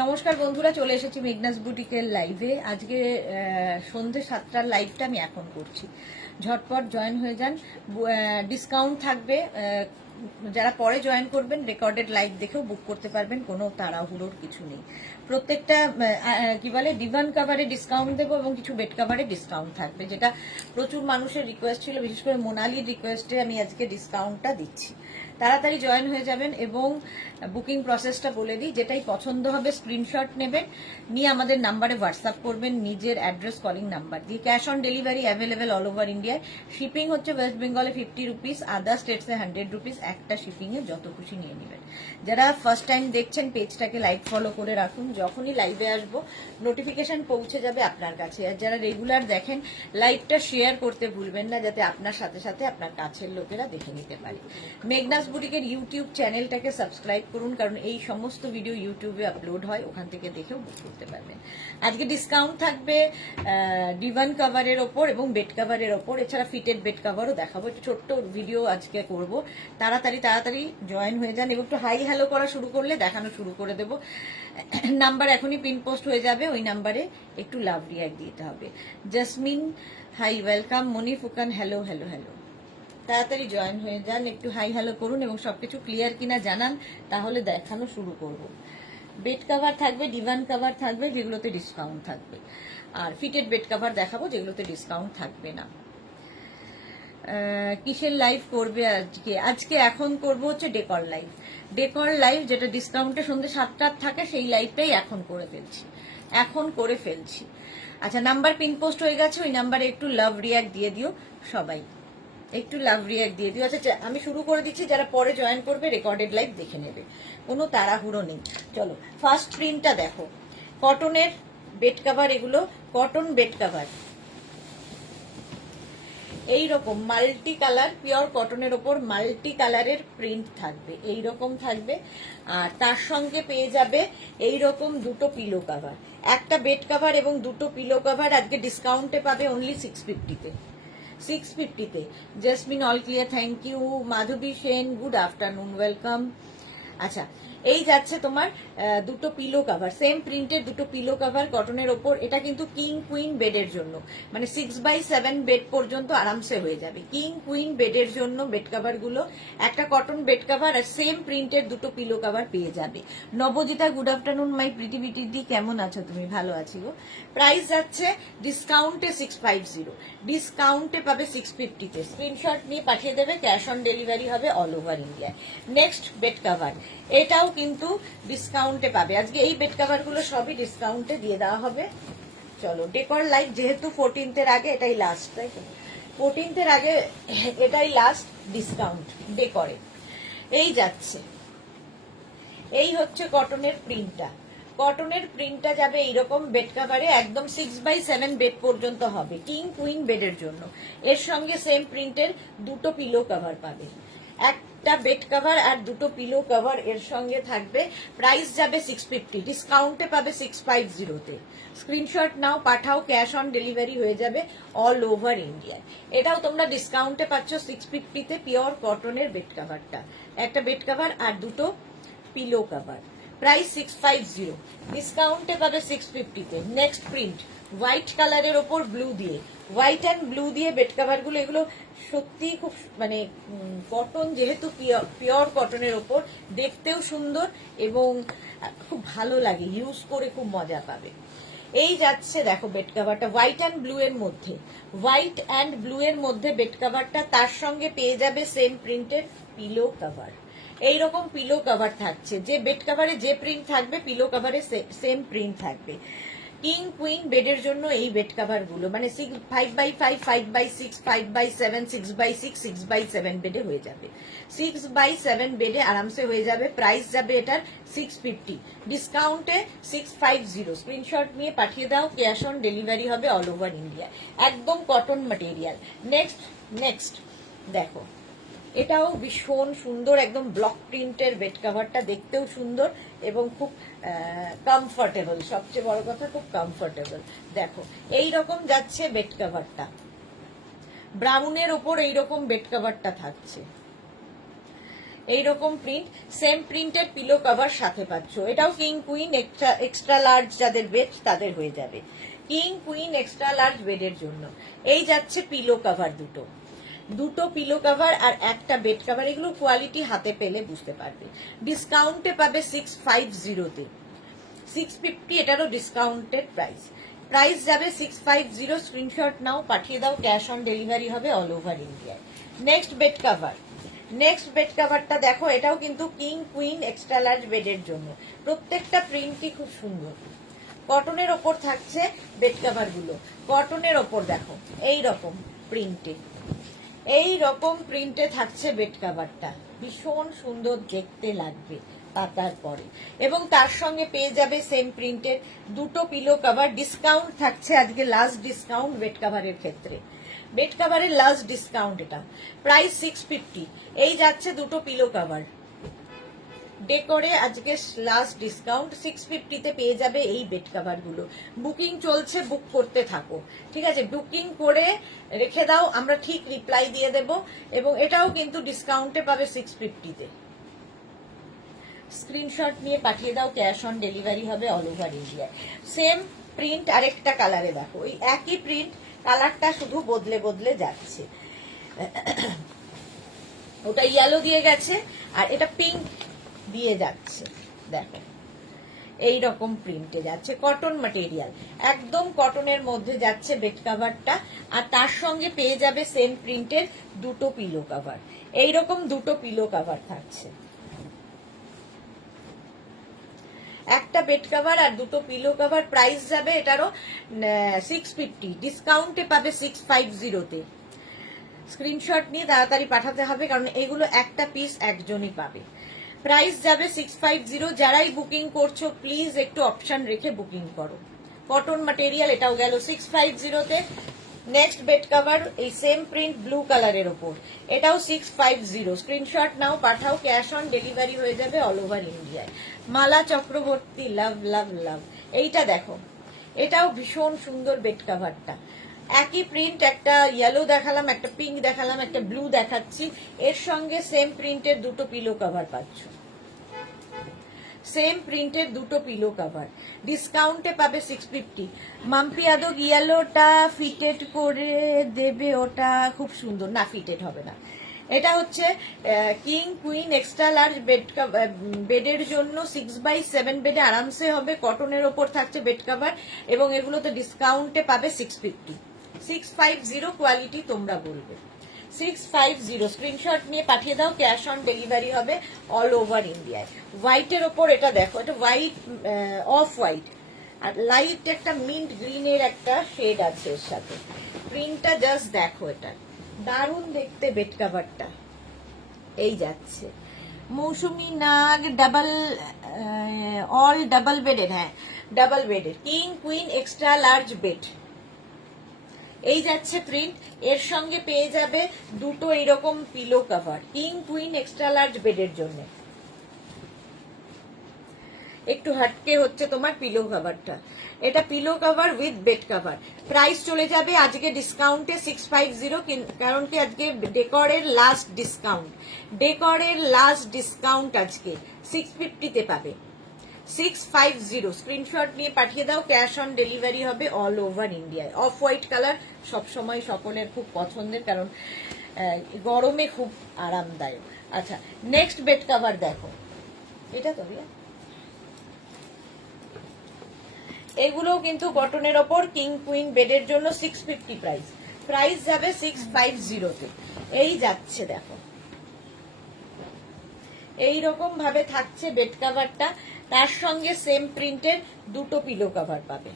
নমস্কার বন্ধুরা, চলে এসেছি মেঘনাস বুটিকের লাইভে। আজকে সন্ধ্যে 7টার লাইভটা আমি এখন করছি। ঝটপট জয়েন হয়ে যান, ডিসকাউন্ট থাকবে। যারা পরে জয়েন করবেন রেকর্ডেড লাইভ দেখেও বুক করতে পারবেন, কোনো তাড়াহুড়োর কিছু নেই। প্রত্যেকটা কি বলে ডিভান কাভারে ডিসকাউন্ট দেবো এবং কিছু বেড কাভারে ডিসকাউন্ট থাকবে, যেটা প্রচুর মানুষের রিকোয়েস্ট ছিল। বিশেষ করে মোনালির রিকোয়েস্টে আমি আজকে ডিসকাউন্টটা দিচ্ছি। তাড়াতাড়ি জয়েন হয়ে যাবেন এবং বুকিং প্রসেসটা বলে দিই। যেটাই পছন্দ হবে স্ক্রিনশট নেবেন, নিয়ে আমাদের নাম্বারে হোয়াটসঅ্যাপ করবেন নিজের অ্যাড্রেস কলিং নাম্বার দিয়ে। Cash on delivery available all over ইন্ডিয়ায়। শিপিং হচ্ছে ওয়েস্ট বেঙ্গলে 50 রুপিস, আদার স্টেটসে 100 রুপিস। একটা শিপিংয়ে যত খুশি নিয়ে নেবেন। যারা ফার্স্ট টাইম দেখছেন পেজটাকে লাইক ফলো করে রাখুন, যখনই লাইভে আসবো নোটিফিকেশন পৌঁছে যাবে আপনার কাছে। আর যারা রেগুলার দেখেন লাইভটা শেয়ার করতে ভুলবেন না, যাতে আপনার সাথে সাথে আপনার কাছের লোকেরা দেখে নিতে পারে। মেঘনাস বুটিকের ইউটিউব চ্যানেলটাকে সাবস্ক্রাইব করুন, কারণ এই সমস্ত ভিডিও ইউটিউবে আপলোড হয়, ওখান থেকে দেখেও বুক করতে পারবেন। আজকে ডিসকাউন্ট থাকবে ডিভান কাভারের ওপর এবং বেড কাভারের ওপর। এছাড়া ফিটেড বেড কাভারও দেখাবো। একটু ছোট্ট ভিডিও আজকে করব। তাড়াতাড়ি জয়েন হয়ে যান এবং একটু হাই হ্যালো করা শুরু করলে দেখানো শুরু করে দেব। নাম্বার এখনই পিন পোস্ট হয়ে যাবে, ওই নাম্বারে একটু লাভ রিয়াক্ট দিতে হবে। Jasmine hi, welcome. Moni Phukan hello hello hello. তাড়াতাড়ি জয়েন হয়ে যান, একটু হাই হ্যালো করুন এবং সবকিছু ক্লিয়ার কিনা জানান, তাহলে দেখানো শুরু করব। বেড কাভার থাকবে, ডিভান কাভার থাকবে, যেগুলোতে ডিসকাউন্ট থাকবে। আর ফিটেড বেড কাভার দেখাবো, যেগুলোতে ডিসকাউন্ট থাকবে না। কিসের লাইভ করবে আজকে এখন করব হচ্ছে ডেকর লাইভ। ডেকর লাইভ যেটা ডিসকাউন্টে সন্ধ্যে 7টার থাকে, সেই লাইভটাই এখন করে ফেলছি। আচ্ছা, নাম্বার পিন পোস্ট হয়ে গেছে, ওই নাম্বারে একটু লাভ রিয়াক্ট দিয়ে দিও সবাই, একটু লাভ রিয়াক্ট দিয়ে দিও। আচ্ছা, আমি শুরু করে দিচ্ছি। যারা পরে জয়েন করবে রেকর্ডেড লাইভ দেখে নেবে, কোনো তাড়াহুড়ো নেই। চলো, ফার্স্ট প্রিন্টটা দেখো। কটনের বেড কাভার, এগুলো কটন বেড কাভার। এইরকম মাল্টি কালার পিওর কটনের ওপর মাল্টি কালারের প্রিন্ট থাকবে, এইরকম থাকবে। আর তার সঙ্গে পেয়ে যাবে এইরকম দুটো পিলো কাভার, একটা বেড কাভার এবং দুটো পিলো কাভার। আজকে ডিসকাউন্টে পাবে অনলি 650-তে। Jasmine all clear, thank you. Madhabi Sen, good afternoon, welcome. আচ্ছা, এই যাচ্ছে তোমার দুটো পিলো কাভার, সেম প্রিন্টের দুটো পিলো কাভার কটনের ওপর। এটা কিন্তু কিং কুইন বেডের জন্য, মানে 6x7 বেড পর্যন্ত আরামসে হয়ে যাবে। কিং কুইন বেডের জন্য বেড কাভার গুলো, একটা কটন বেড কাভার আর সেম প্রিন্টের দুটো পিলো কাভার পেয়ে যাবে। নবজিতা, গুড আফটারনুন মাই প্রিটি দি, কেমন আছো তুমি? ভালো আছি গো। প্রাইস যাচ্ছে ডিসকাউন্টে 650, ডিসকাউন্টে পাবে 650-তে। স্ক্রিনশট নিয়ে পাঠিয়ে দেবে, ক্যাশ অন ডেলিভারি হবে অল ওভার ইন্ডিয়ায়। নেক্সট বেড কাভার, এটাও কিন্তু ডিসকাউন্টে পাবে। আজকে এই বেড কাভার গুলো সবই ডিসকাউন্টে দিয়ে দেওয়া হবে। চলো, ডেকর লাইভ যেহেতু 14th-এর আগে এটাই লাস্ট, তাই তো? 14th-এর আগে এটাই লাস্ট ডিসকাউন্ট ডেকরে। এই যাচ্ছে, এই হচ্ছে কটনের প্রিন্টটা। কটনের প্রিন্টটা যাবে এইরকম বেড কাভারে, একদম 6x7 বেড পর্যন্ত হবে, কিং কুইন বেডের জন্য। এর সঙ্গে সেম প্রিন্টের দুটো পিলো কাভার পাবে, একটা বেড কাভার আর দুটো পিলো কাভার এর সঙ্গে থাকবে। প্রাইস যাবে 650, ডিসকাউন্টে পাবে 650-তে। স্ক্রিনশট নাও, পাঠাও, ক্যাশ অন ডেলিভারি হয়ে যাবে অল ওভার ইন্ডিয়ায়। এটাও তোমরা ডিসকাউন্টে পাচ্ছ 650-তে পিওর কটনের বেড কাভারটা, একটা বেড কাভার আর দুটো পিলো কাভার। প্রাইস 650, ডিসকাউন্টে পাবে 650-তে। নেক্সট প্রিন্ট, হোয়াইট কালারের ওপর ব্লু দিয়ে, হোয়াইট অ্যান্ড ব্লু দিয়ে বেড কাভার গুলো। এগুলো সত্যি খুব মানে কটন, যেহেতু পিওর কটনের ওপর, দেখতেও সুন্দর এবং খুব ভালো লাগে, ইউজ করে খুব মজা পাবে। এই যাচ্ছে দেখো বেড কাভারটা হোয়াইট অ্যান্ড ব্লু এর মধ্যে, হোয়াইট অ্যান্ড ব্লু এর মধ্যে বেড কাভারটা। তার সঙ্গে পেয়ে যাবে সেম প্রিন্টের পিলো কাভার। এইরকম পিলো কাভার থাকছে, যে বেড কাভারে যে প্রিন্ট থাকবে পিলো কাভারে সেম প্রিন্ট থাকবে। কিং কুইন বেডের জন্য এই বেড কাভার গুলো, মানে 5x5, 5x6, 5x7, 6x6, 6x7 বেডে হয়ে যাবে। 6x7 বেডে আরামসে হয়ে যাবে। প্রাইস যাবে এটার 650, ডিসকাউন্টে 650। স্ক্রিনশট নিয়ে পাঠিয়ে দাও, ক্যাশ অন ডেলিভারি হবে অল ওভার ইন্ডিয়া। একদম কটন ম্যাটেরিয়াল। নেক্সট দেখো, এটাও ভীষণ সুন্দর, একদম ব্লক প্রিন্টের বেড কাভারটা, দেখতেও সুন্দর এবং খুব কমফোর্টেবল। সবচেয়ে বড় কথা, খুব কমফোর্টেবল। দেখো, এই রকম যাচ্ছে বেড কাভারটা, ব্রাউনের ওপর এইরকম বেড কাভারটা থাকছে। এইরকম প্রিন্ট, সেম প্রিন্টের পিলো কভার সাথে পাচ্ছ। এটাও কিং কুইন এক্সট্রা লার্জ যাদের বেড তাদের হয়ে যাবে, কিং কুইন এক্সট্রা লার্জ বেডের জন্য। এই যাচ্ছে পিলো কভার দুটো পিলো কভার আর একটা বেড কভার। এগুলো কোয়ালিটি হাতে পেলে বুঝতে পারবে। ডিসকাউন্টে পাবে 650-তে, 650 এটারও ডিসকাউন্টেড প্রাইস যাবে 650। স্ক্রিনশট নাও, পাঠিয়ে দাও, ক্যাশ অন ডেলিভারি হবে অল ওভার ইন্ডিয়ায়। নেক্সট বেড কাভারটা দেখো, এটাও কিন্তু কিং কুইন এক্সট্রা লার্জ বেডের জন্য। প্রত্যেকটা প্রিন্টই খুব সুন্দর। কটনের ওপর থাকছে বেড কাভার গুলো, কটনের ওপর দেখো এই রকম প্রিন্টে থাকছে বেড কাভারটা। ভীষণ সুন্দর দেখতে লাগবে পাতার পরে, এবং তার সঙ্গে পেয়ে যাবে সেম প্রিন্টের দুটো পিলো কভার। ডিসকাউন্ট থাকছে আজকে, লাস্ট ডিসকাউন্ট বেড কাভারের ক্ষেত্রে, বেড কাভারের লাস্ট ডিসকাউন্ট এটা। প্রাইস 650। এই যাচ্ছে দুটো পিলো কভার ডেকোরে, আজকে লাস্ট ডিসকাউন্ট 650-তে পেয়ে যাবে এই বেড কাভার গুলো। বুকিং চলছে, বুক করতে থাকো, ঠিক আছে? বুকিং করে রেখে দাও, আমরা ঠিক রিপ্লাই দিয়ে দেব। এবং এটাও কিন্তু ডিসকাউন্টে পাবে 650-তে। স্ক্রিনশট নিয়ে পাঠিয়ে দাও, ক্যাশ অন ডেলিভারি হবে অল ওভার ইন্ডিয়ায়। সেম প্রিন্ট আরেকটা কালারে দেখো, ওই একই প্রিন্ট, কালারটা শুধু বদলে বদলে যাচ্ছে। ওটা ইয়েলো দিয়ে গেছে আর এটা পিঙ্ক দিয়ে যাচ্ছে, দেখো এই রকম প্রিন্টে যাচ্ছে। কটন ম্যাটেরিয়াল, একদম কটনের মধ্যে যাচ্ছে বেড কাভারটা, আর তার সঙ্গে পেয়ে যাবে সেম প্রিন্টের দুটো পিলো কাভার। এইরকম দুটো পিলো কাভার থাকছে, একটা বেড কাভার আর দুটো পিলো কাভার। প্রাইস যাবে এটারও 650, ডিসকাউন্টে পাবে 650-তে। স্ক্রিনশট নিয়ে তাড়াতাড়ি পাঠাতে হবে, কারণ এগুলো একটা পিস একজনই পাবে। প্রাইস যাবে 650। যারাই বুকিং করছো প্লিজ একটু অপশন রেখে বুকিং করো। কটন ম্যাটেরিয়াল, এটাও গেল 650-তে। নেক্সট বেড কভার, এই সেম প্রিন্ট ব্লু কালারের ওপর, এটাও 650। স্ক্রিনশট নাও, পাঠাও, ক্যাশ অন ডেলিভারি হয়ে যাবে অল ওভার ইন্ডিয়ায়। মালা চক্রবর্তী, লাভ লাভ লাভ। এইটা দেখো, এটাও ভীষণ সুন্দর বেড কভারটা। একই প্রিন্ট, একটা ইয়েলো দেখালাম, একটা পিঙ্ক দেখালাম, একটা ব্লু দেখাচ্ছি। এর সঙ্গে সেম প্রিন্টের দুটো পিলো কভার পাচ্ছ, সেম প্রিন্টের দুটো পিলো কভার। ডিসকাউন্টে পাবে 650। মাম্পি আদক ইয়েলোটা ফিটেড করে দেবে, ওটা খুব সুন্দর। না, ফিটেড হবে না। এটা হচ্ছে কিং কুইন এক্সট্রা লার্জ বেডের জন্য, 6x7 বেডে আরামসে হবে। কটনের ওপর থাকছে বেড কভার, এবং এগুলোতে ডিসকাউন্টে পাবে 650। 650 কোয়ালিটি তোমরা বলবে, 650। স্ক্রিনশট নিয়ে পাঠিয়ে দাও, ক্যাশ অন ডেলিভারি হবে অল ওভার ইন্ডিয়ায়। হোয়াইটের ওপর এটা দেখো, এটা হোয়াইট, অফ হোয়াইট আর লাইট একটা মিন্ট গ্রিনের একটা শেড আছে এর সাথে। প্রিন্টটা জাস্ট দেখো, এটা দারুণ দেখতে বেড কভারটা। এই যাচ্ছে মৌসুমী নাগ, ডাবল, অল ডাবল বেডের, হ্যাঁ ডাবল বেডের king queen extra large bed. এই যাচ্ছে প্রিন্ট, এর সঙ্গে পেয়ে যাবে দুটো এইরকম pillow cover, king queen extra large বেডের জন্য। একটু হাটকে হচ্ছে তোমার পিলো কভারটা, এটা pillow cover with bed cover. Price চলে যাবে আজকে ডিসকাউন্টে 650, কারণ কি আজকে ডেকরের লাস্ট ডিসকাউন্ট আজকে 650-তে পাবে। 650 স্ক্রিনশট নিয়ে পাঠিয়ে দাও, ক্যাশ অন ডেলিভারি হবে অল ওভার ইন্ডিয়ায়। অফ হোয়াইট কালার সবসময় সকলের খুব পছন্দের, কারণ গরমে খুব আরামদায়ক। আচ্ছা, নেক্সট বেড কভার দেখো, এটা তো এগুলোও কিন্তু কটনের ওপর, কিং কুইন বেডের জন্য 650 প্রাইস যাবে 650-তে। এই যাচ্ছে দেখো, এই রকম ভাবে থাকছে বেড কভারটা। তার সঙ্গে সেম প্রিন্টের দুটো পিলো কভার পাবে,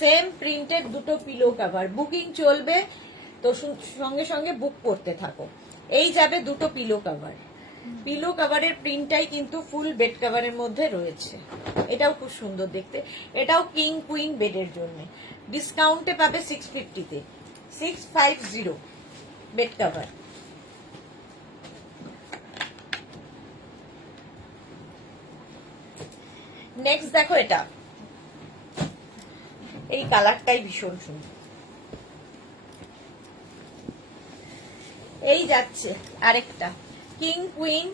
সেম প্রিন্টের দুটো পিলো কভার। বুকিং চলবে তো সঙ্গে সঙ্গে বুক করতে থাকো। এই যাবে দুটো পিলো কভার, পিলো কভারের প্রিন্টটাই কিন্তু ফুল বেড কভারের মধ্যে রয়েছে। এটাও খুব সুন্দর দেখতে, এটাও কিং কুইন বেডের জন্য। ডিসকাউন্টে পাবে 650-তে, 650 বেড কভার। নেক্সট দেখো, এটা এই কালারটাই ভীষণ সুন্দর। এই যাচ্ছে আরেকটা কিং কুইন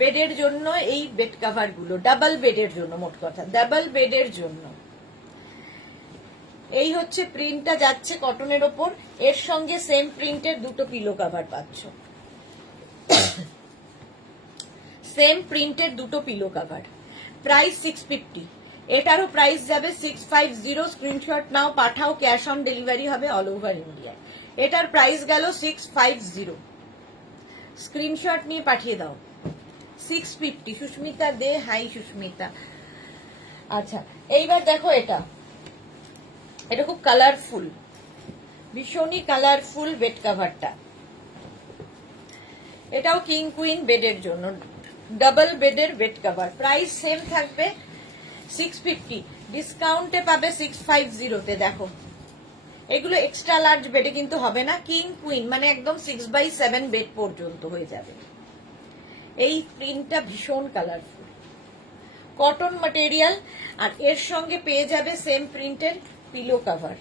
বেডের জন্য এই বেড কাভার গুলো, ডাবল বেডের জন্য, মোট কথা ডাবল বেডের জন্য। এই হচ্ছে প্রিন্টটা যাচ্ছে কটনের ওপর, এর সঙ্গে সেম প্রিন্টের দুটো পিলো কাভার পাচ্ছ, সেম প্রিন্টের দুটো পিলো কাভার। প্রাইস 650, এটারও প্রাইস যাবে 650। স্ক্রিনশট নাও, পাঠাও, ক্যাশ অন ডেলিভারি হবে অল ওভার ইন্ডিয়া। এটার প্রাইস গেল 650, স্ক্রিনশট নিয়ে পাঠিয়ে দাও। 650। সুস্মিতা দে, হাই সুস্মিতা। আচ্ছা, এইবার দেখো এটা, এটা খুব কালারফুল, ভীষণই কালারফুল বেড কাভারটা। এটাও কিং কুইন বেডের জন্য, ডাবল বেডের বেড কাভার। প্রাইস সেম থাকবে 650, ডিসকাউন্টে পাবে 650 তে। দেখো এগুলো এক্সট্রা লার্জ বেডে কিন্তু হবে না, কিং কুইন মানে একদম 6/7 বেড পর্যন্ত হয়ে যাবে। এই প্রিন্টটা ভীষণ কালারফুল, কটন ম্যাটেরিয়াল, আর এর সঙ্গে পেয়ে যাবে সেম প্রিন্টের পিলো কাভার,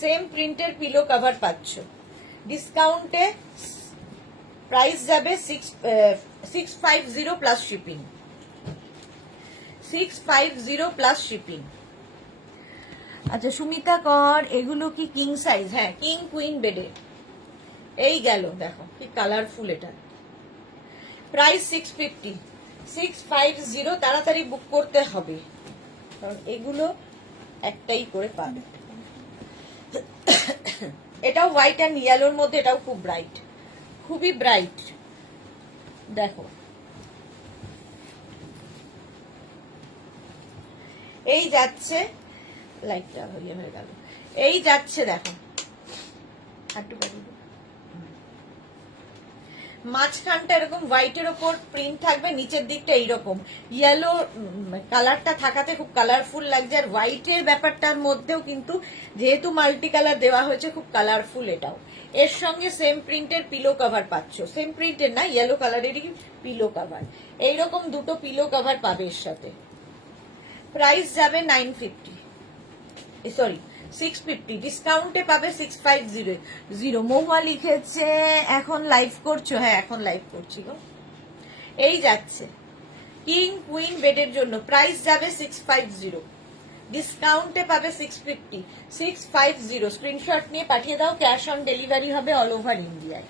সেম প্রিন্টের পিলো কাভার পাচ্ছ। ডিসকাউন্টে প্রাইস যাবে 650 প্লাস শিপিং, 650 প্লাস শিপিং। আচ্ছা সুমিতা কর, এগুলো কি কিং সাইজ? হ্যাঁ, কিং কুইন বেডে। এই গেল, দেখো কি কালারফুল এটা। প্রাইস 650, 650। তাড়াতাড়ি বুক করতে হবে, কারণ এগুলো একটাই করে পাবে। এটাও হোয়াইট অ্যান্ড ইয়েলোর মধ্যে, এটাও খুব ব্রাইট, খুবই ব্রাইট। দেখো এই যাচ্ছে, লাইটটা হয়ে গেল, এই যাচ্ছে দেখো, মাঝখানটা এরকম হোয়াইটের ওপর প্রিন্ট থাকবে, নিচের দিকটা এইরকম ইয়েলো কালারটা থাকাতে খুব কালারফুল লাগছে। আর হোয়াইটের ব্যাপারটার মধ্যেও কিন্তু যেহেতু মাল্টি কালার দেওয়া হয়েছে, খুব কালারফুল এটাও। এর সঙ্গে সেম প্রিন্টের পিলো কভার পাচ্ছ, সেম প্রিন্টের না, ইয়েলো কালারেরই পিলো কভার। এইরকম দুটো পিলো কভার পাবে এর সাথে। প্রাইস যাবে 950, সরি 650, ডিসকাউন্টে পাবে 650। মহুয়া লিখেছে এখন লাইভ করছো? হ্যাঁ এখন লাইভ করছি গো। এই যাচ্ছে কিং কুইন বেডের জন্য, প্রাইস যাবে 650, ডিসকাউন্টে পাবে 650, 650। স্ক্রিনশট নিয়ে পাঠিয়ে দাও, ক্যাশ অন ডেলিভারি হবে অল ওভার ইন্ডিয়ায়।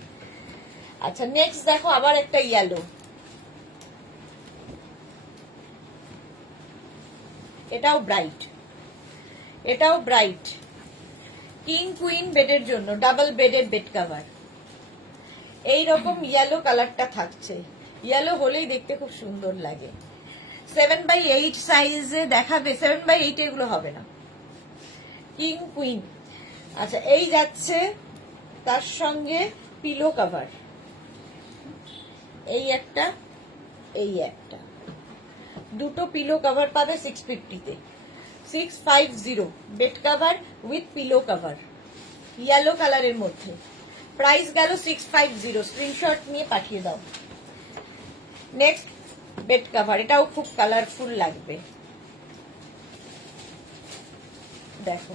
আচ্ছা নেক্সট দেখো আবার একটা ইয়েলো, এটাও ব্রাইট, এটাও ব্রাইট, কিং কুইন বেডের জন্য, ডাবল বেডের বেড কাভার। এইরকম ইয়েলো কালারটা থাকছে, ইয়েলো হলেই দেখতে খুব সুন্দর লাগে। 7/8 সাইজে দেখাবে, 7/8 এগুলো হবে না, কিং কুইন। আচ্ছা এই যাচ্ছে তার সঙ্গে পিলো কাভার, এই একটা, এই একটা, দুটো পিলো কাভার পাবে 650-তে। 650 bed cover with pillow cover, yellow কালারের মধ্যে। প্রাইস গেল 650, স্ক্রিনশট নিয়ে পাঠিয়ে দাও। নেক্সট বেড কাভার, এটাও খুব কালারফুল লাগবে, দেখো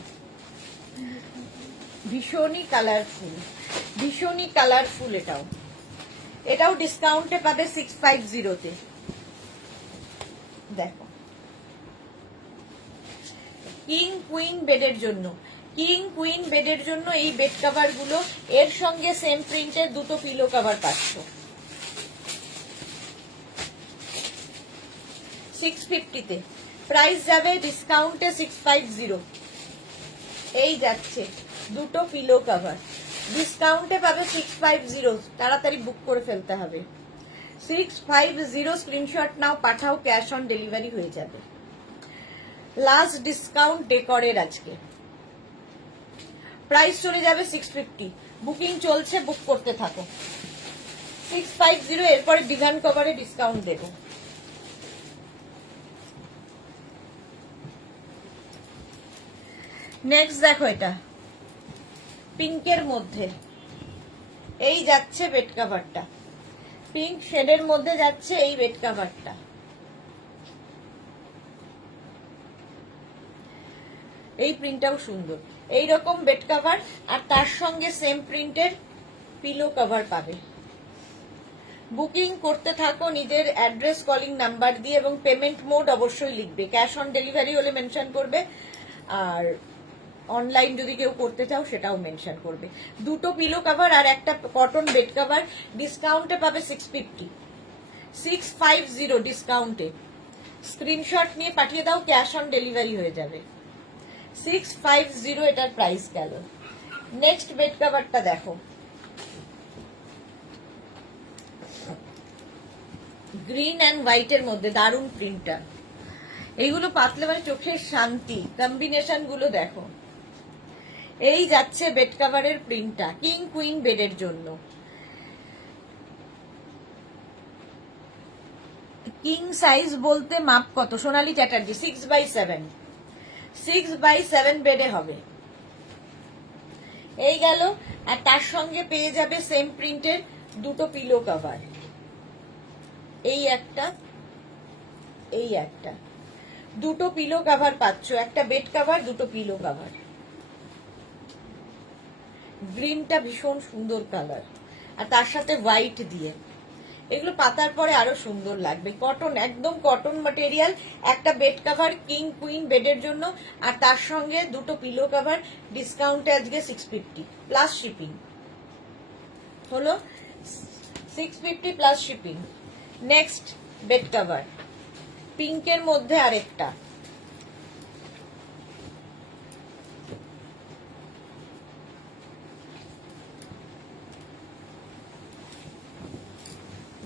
ভীষণই কালারফুল, ভীষণই কালারফুল। এটাও, এটাও ডিসকাউন্টে পাবে 650-তে। দেখো কিং কুইন বেডের জন্য, কিং কুইন বেডের জন্য এই বেড কাভার গুলো, এর সঙ্গে সেম প্রিন্টের দুটো পিলো কাভার পাচ্ছ। 650-তে প্রাইস যাবে, ডিসকাউন্টে 650। এই যাচ্ছে দুটো পিলো কাভার, ডিসকাউন্টে পাবে 650, তাড়াতাড়ি বুক করে ফেলতে হবে। 650, স্ক্রিনশট নাও, পাঠাও, ক্যাশ অন ডেলিভারি হয়ে যাবে। লাস্ট ডিসকাউন্ট ডেকরের আজকে, প্রাইস চলে যাবে 650, বুকিং চলছে, বুক করতে থাকো। 650, এরপরে ডিজাইন কভারে ডিসকাউন্ট দেব। নেক্সট দেখো এটা পিঙ্কের মধ্যে, এই যাচ্ছে বেড কাভারটা, পিঙ্ক শেডের মধ্যে যাচ্ছে এই বেড কাভারটা। এই প্রিন্টটাও সুন্দর, এইরকম বেড কাভার, আর তার সঙ্গে সেম প্রিন্টের পিলো কাভার পাবে। বুকিং করতে থাকো নিজের অ্যাড্রেস কলিং নাম্বার দিয়ে, এবং পেমেন্ট মোড অবশ্যই লিখবে, ক্যাশ অন ডেলিভারি হলে মেনশন করবে, আর অনলাইন যদি কেউ করতে চাও সেটাও মেনশন করবে। দুটো পিলো কভার আর একটা কটন বেড কভার ডিসকাউন্টে পাবে 650, 650 ডিসকাউন্টে। স্ক্রিনশট নিয়ে পাঠিয়ে দাও, ক্যাশ অন ডেলিভারি হয়ে যাবে। 650 এটার প্রাইস গেল। নেক্সট বেড কভারটা দেখো, গ্রিন অ্যান্ড হোয়াইটের মধ্যে দারুণ প্রিন্টার। এইগুলো পাতলে মানে চোখের শান্তি। কম্বিনেশন গুলো দেখো। এই যাচ্ছে বেড কভারের প্রিন্টটা, কিং কুইন বেডের জন্য। কিং সাইজ বলতে মাপ কত? সোনালী চ্যাটার্জি 6x7, 6x7 বেডে হবে। এই গেল। আর তার সঙ্গে পেয়ে যাবে সেম প্রিন্টের দুটো পিলো কভার, এই একটা, এই একটা, দুটো পিলো কভার পাচ্ছ, একটা বেড কভার, দুটো পিলো কভার। গ্রিনটা ভীষণ সুন্দর কালার, আর তার সাথে হোয়াইট দিয়ে। এগুলো পাতার পরে আরো সুন্দর লাগবে। কটন, একদম কটন ম্যাটেরিয়াল। একটা বেড কভার কিং কুইন বেডের জন্য, আর তার সঙ্গে দুটো পিলো কভার। ডিসকাউন্টে আজকে 650 প্লাস শিপিং হলো, 650 plus shipping. Next bed cover পিঙ্কের মধ্যে আরেকটা,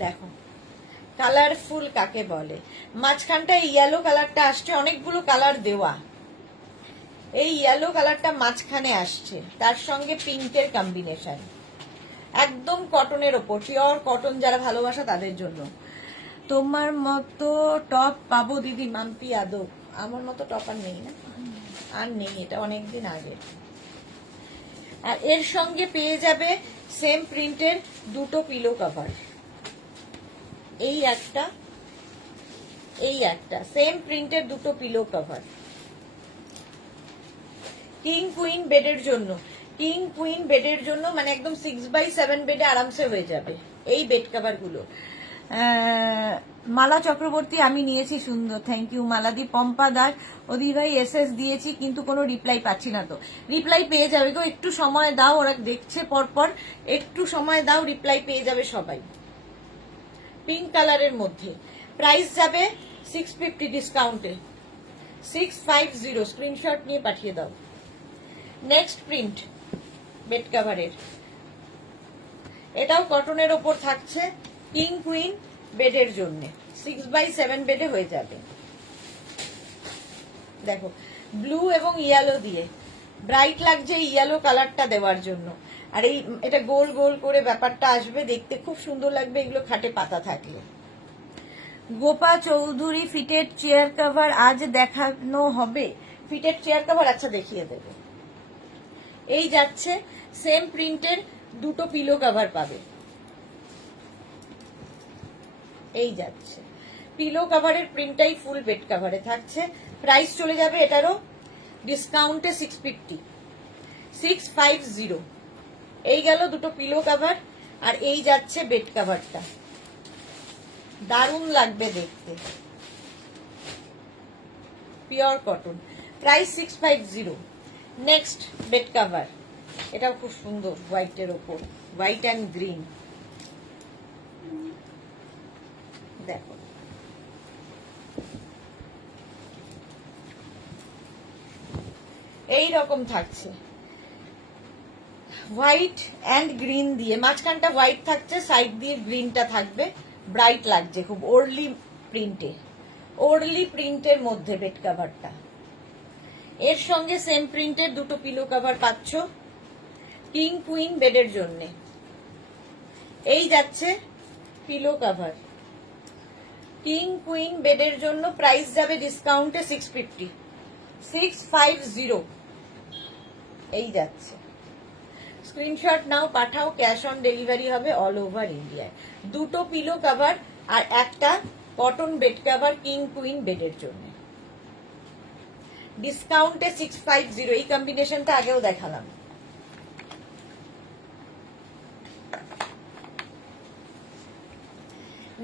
দেখো কালারফুল কাকে বলে। মাঝখানটা ইয়েলো কালারটা আসছে, অনেকগুলো কালার দেওয়া, এই ইয়েলো কালারটা মাঝখানে আসছে, তার সঙ্গে পিঙ্কের কম্বিনেশন। একদম কটনের ওপর, পিওর কটন, যারা ভালোবাসা তাদের জন্য। তোমার মতো টপ পাবো দিদি? মাম্পি আদব, আমার মতো টপ আর নেই না, আর নেই, এটা অনেকদিন আগে। আর এর সঙ্গে পেয়ে যাবে সেম প্রিন্টের দুটো পিলো কভার, এই একটা, এই একটা, সেম প্রিন্টের দুটো পিলো কভার। কিং কুইন বেডের জন্য, কিং কুইন বেডের জন্য, মানে একদম 6x7 বেডে আরামসে হয়ে যাবে এই বেড কভার গুলো। মালা চক্রবর্তী আমি নিয়েছি, সুন্দর, থ্যাংক ইউ মালাদি। পম্পা দাস, অদি ভাই এসএস দিয়েছি কিন্তু কোনো রিপ্লাই পাচ্ছি না। তো রিপ্লাই পেয়ে যাবে গো, একটু সময় দাও, ওরা দেখছে পরপর, একটু সময় দাও, রিপ্লাই পেয়ে যাবে সবাই। পিঙ্ক কালারের মধ্যে প্রাইস যাবে 650 ডিসকাউন্টে, 650। স্ক্রিনশট নিয়ে পাঠিয়ে দাও। নেক্সট প্রিন্ট বেড কভারের, এটাও কটনের ওপর থাকছে, কিং কুইন বেডের জন্য, 6x7 বেডে হয়ে যাবে। দেখো ব্লু এবং ইয়েলো দিয়ে ব্রাইট লাগছে, ইয়েলো কালারটা দেওয়ার জন্য। আর এই এটা গোল গোল করে ব্যাপারটা আসবে, দেখতে খুব সুন্দর লাগবে এগুলো খাটে পাতা থাকলে। Gopa Chowdhury fitted chair cover আজ দেখানো হবে? ফিটেড চেয়ার কভার, আচ্ছা দেখিয়ে দেব। এই যাচ্ছে সেম প্রিন্টের দুটো পিলো কভার পাবে, এই যাচ্ছে পিলো কভারের প্রিন্টটাই ফুল বেড কভারে থাকছে। প্রাইস চলে যাবে এটারও ডিসকাউন্টে 650, 650। এই গেল দুটো পিলো কভার, আর এই যাচ্ছে বেড কভারটা, দারুণ লাগবে দেখতে, pure cotton, price 650। Next bed cover, এটাও খুব সুন্দর, হোয়াইটের ওপর, হোয়াইট অ্যান্ড গ্রিন। দেখো এই রকম থাকছে, হোয়াইট অ্যান্ড গ্রিন দিয়ে, মাঝখানটা হোয়াইট থাকছে, সাইড দিয়ে গ্রিনটা থাকবে, ব্রাইট লাগছে খুব। ওরলি প্রিন্টে, ওরলি প্রিন্টের মধ্যে বেড কভারটা। এর সঙ্গে সেম প্রিন্টের দুটো পিলো কভার পাচ্ছ কিং কুইন বেডের জন্য। এই যাচ্ছে পিলো কভার কিং কুইন বেডের জন্য, প্রাইস যাবে ডিসকাউন্টে 650, 650। এই যাচ্ছে, স্ক্রিনশট নাও, পাঠাও, ক্যাশ অন ডেলিভারি হবে অল ওভার ইন্ডিয়ায়। দুটো পিলো কভার আর একটা cotton bed cover king queen বেডের জন্য, ডিসকাউন্টে 650। এই কম্বিনেশনটা আগেও দেখালাম।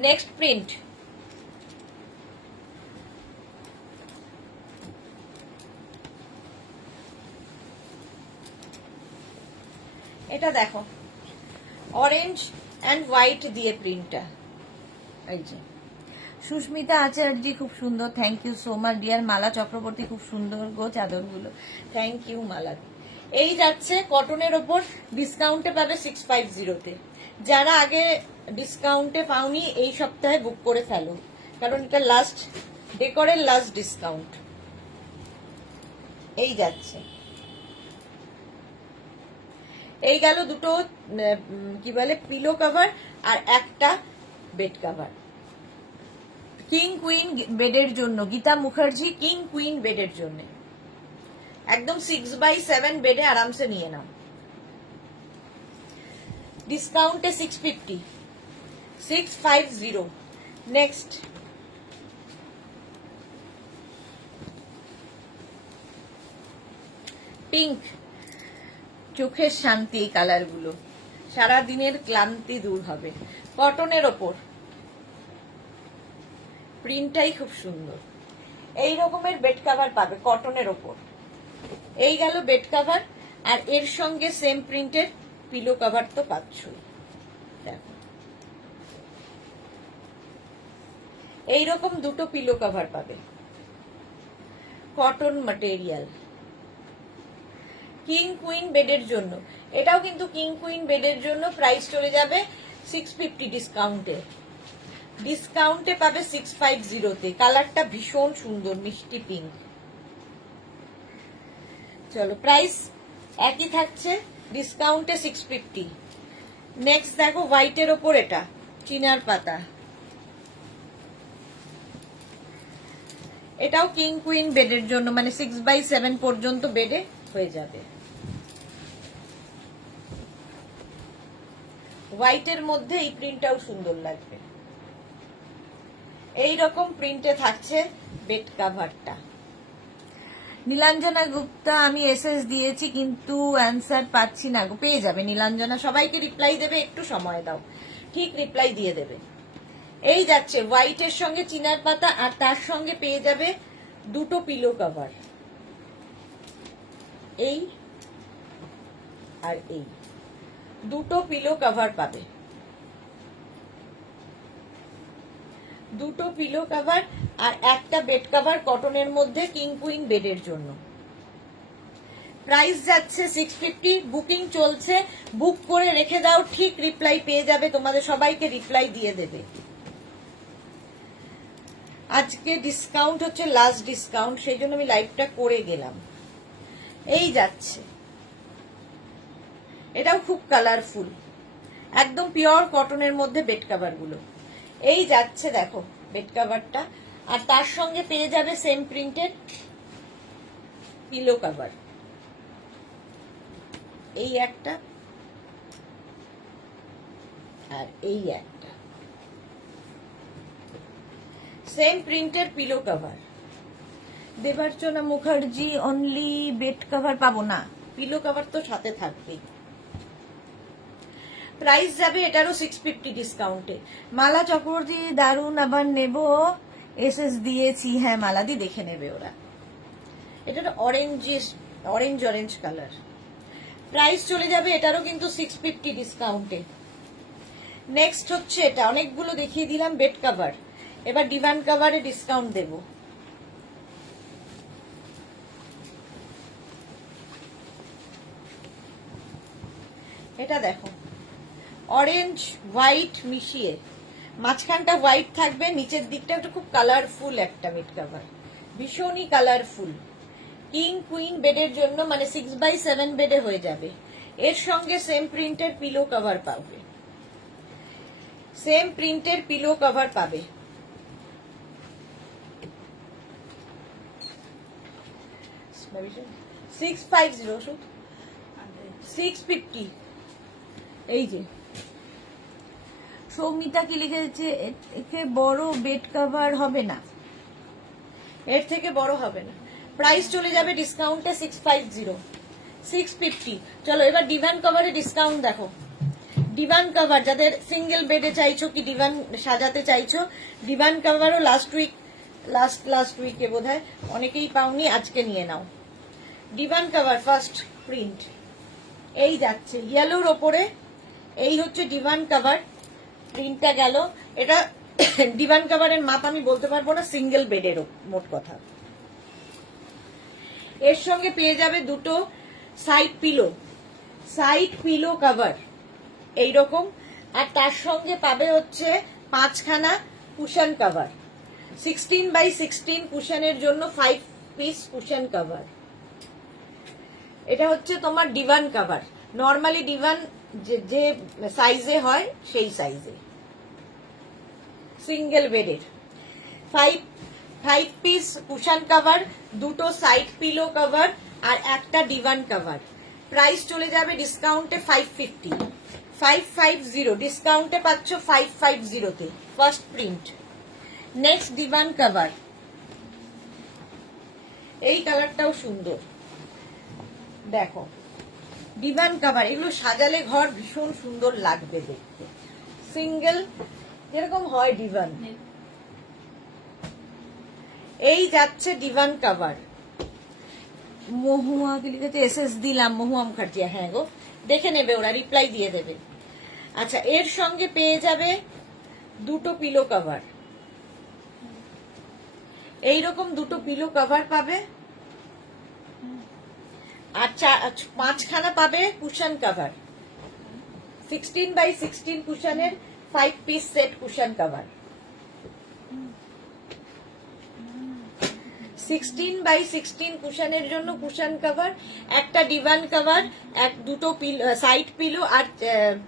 নেক্সট প্রিন্ট, এটা দেখো অরেঞ্জ অ্যান্ড হোয়াইট দিয়ে প্রিন্টটা। এই যে সুস্মিতা আচার্যি খুব সুন্দর, thank you so much dear. Mala Chakraborty খুব সুন্দর গো চাদরগুলো, থ্যাংক ইউ মালা। এই যাচ্ছে কটনের ওপর, ডিসকাউন্টে পাবে 650-তে। যারা আগে ডিসকাউন্টে পাওনি এই সপ্তাহে বুক করে ফেলো, কারণ এটা লাস্ট ডেকরের লাস্ট ডিসকাউন্ট। এই যাচ্ছে, এই গেল দুটো কি বলে পিলো কভার আর একটা বেড কভার। কিং কুইন বেডের জন্য, গীতা মুখার্জি কিং কুইন বেডের জন্য একদম 6x7 বেডে আরামসে নিয়ে নাও। ডিসকাউন্টে 650, 650। নেক্সট পিঙ্ক, চোখের শান্তি। এই কালার গুলো সারাদিনের ক্লান্তি দূর হবে। কটনের ওপর, প্রিন্টটাই খুব সুন্দর। এই রকমের বেড কভার পাবে কটনের ওপর। এই গেল বেড কভার, আর এর সঙ্গে সেম প্রিন্টের পিলো কভার তো পাচ্ছই। দেখো এইরকম দুটো পিলো কভার পাবে, কটন ম্যাটেরিয়াল। কিং কুইন বেডের জন্য, এটাও কিন্তু কিং কুইন বেডের জন্য প্রাইস চলে যাবে 650 ডিসকাউন্টে। ডিসকাউন্টে পাবে 650-তে। কালারটা ভীষণ সুন্দর, মিষ্টি পিঙ্ক। চলো প্রাইস একই থাকছে, ডিসকাউন্টে 650। নেক্সট দেখো হোয়াইটের ওপর, এটা চিনার পাতা। এটাও কিং কুইন বেডের জন্য, মানে 6x7 পর্যন্ত বেডে হয়ে যাবে। হোয়াইটের মধ্যে এই প্রিন্টটাও সুন্দর লাগবে। এই রকম প্রিন্টে থাকছে বেড কভারটা। নীলাঞ্জনা গুপ্তা, আমি এসএস দিয়েছি কিন্তু অ্যান্সার পাচ্ছি না গো। পেয়ে যাবে নীলাঞ্জনা, সবাইকে রিপ্লাই দেবে, একটু সময় দাও, ঠিক রিপ্লাই দিয়ে দেবে। এই যাচ্ছে হোয়াইটের সঙ্গে চিনার পাতা, আর তার সঙ্গে পেয়ে যাবে দুটো পিলো কভার, এই আর এই দুটো পিলো কভার পাবে। দুটো পিলো কভার আর একটা বেড কভার কটনের মধ্যে কিং কুইন বেডের জন্য। প্রাইস যাচ্ছে 650। বুকিং চলছে, বুক করে রেখে দাও, ঠিক রিপ্লাই পেয়ে যাবে, তোমাদের সবাইকে রিপ্লাই দিয়ে দেবে। আজকে ডিসকাউন্ট হচ্ছে লাস্ট ডিসকাউন্ট, সেই জন্য আমি লাইভটা করে গেলাম। এই যাচ্ছে, এটাও খুব কালারফুল, একদম পিওর কটনের মধ্যে বেড কভার গুলো। এই যাচ্ছে দেখো বেড কভারটা, আর তার সঙ্গে পেয়ে যাবে সেম প্রিন্টের পিলো কভার। এই একটা আর এই একটা সেম প্রিন্টের pillow cover. Debarchana Mukherjee, only bed cover পাবো না, পিলো কভার তো সাথে থাকবেই। প্রাইস যাবে এটারও 650 ডিসকাউন্টে। মালা চক্রবর্তী, দারুন, আবার নেব, এসএস দিয়েছি। হ্যাঁ মালাদি, দেখে নেবে ওরা। এটা অরেঞ্জ অরেঞ্জ কালার। প্রাইস চলে যাবে এটারও কিন্তু 650 ডিসকাউন্টে। নেক্সট হচ্ছে এটা, অনেকগুলো দেখিয়ে দিলাম বেড কভার, এবার ডিভান কভারে ডিসকাউন্ট দেব। এটা দেখো অরেঞ্জ হোয়াইট মিশিয়ে, মাঝখানটা হোয়াইট থাকবে, নিচের দিকটা একটা খুব কালারফুল একটা বেড কভার, ভীষণই কালারফুল। কিং কুইন বেডের জন্য, মানে 6x7 বেডে হয়ে যাবে। এর সঙ্গে সেম প্রিন্টের পিলো কভার পাবে, সেম প্রিন্টের পিলো কভার পাবে। $650, 650। এই যে সৌমিতা কি লিখেছে, একে বড় বেড কভার হবে না, এর থেকে বড় হবে না। প্রাইস চলে যাবে ডিসকাউন্টে 650, 650। চলো এবার ডিভান কভারে ডিসকাউন্ট দেখো। ডিভান কভার যাদের সিঙ্গেল বেডে চাইছো কি ডিভান সাজাতে চাইছো, ডিভান কভারও লাস্ট উইকে বোধহয় অনেকেই পাওনি, আজকে নিয়ে নাও। ডিভান কভার ফার্স্ট প্রিন্ট এই যাচ্ছে ইয়েলোর ওপরে, এই হচ্ছে ডিভান কভার প্রিন্টটা গেল। এটা ডিভান কভারের মাপ আমি বলতে পারবো না, সিঙ্গেল বেডের মোট কথা। এর সঙ্গে পেয়ে যাবে দুটো সাইড পিলো কভার এইরকম, আর তার সঙ্গে পাবে হচ্ছে 5খানা কুশন কভার, 16x16 কুশনের জন্য 5 পিস কুশন কভার। এটা হচ্ছে তোমার ডিভান কভার, নর্মালি ডিভান যে সাইজে হয় সেই সাইজে, সিঙ্গেল বেডের 5 পিস কুশন কভার, দুটো সাইড পিলো কভার আর একটা ডিভান কভার। প্রাইস চলে যাবে ডিসকাউন্টে 550, ডিসকাউন্টে পাচ্ছ 550-তে first print. Next divan cover, এই কালারটাও সুন্দর, দেখো ডিভান কভার, এগুলো সাজালে ঘর ভীষণ সুন্দর লাগবে দেখতে, সিঙ্গেল যেরকম হয় ডিভান। এই যাচ্ছে ডিভান কভার, মহুয়াকে লিখেছে এসএস দিলাম, মহুয়া মুখার্জিয়া, হ্যাঁ গো দেখে নেবে, ওরা রিপ্লাই দিয়ে দেবে। আচ্ছা এর সঙ্গে পেয়ে যাবে দুটো পিলো কভার, এইরকম দুটো পিলো কভার পাবে, আর 5খানা পাবে cushion cover, 16x16 কুশনের 5 piece set cushion cover, 16x16 কুশনের জন্য কুশন কভার, একটা ডিভান কভার, দুটো সাইড পিলো আর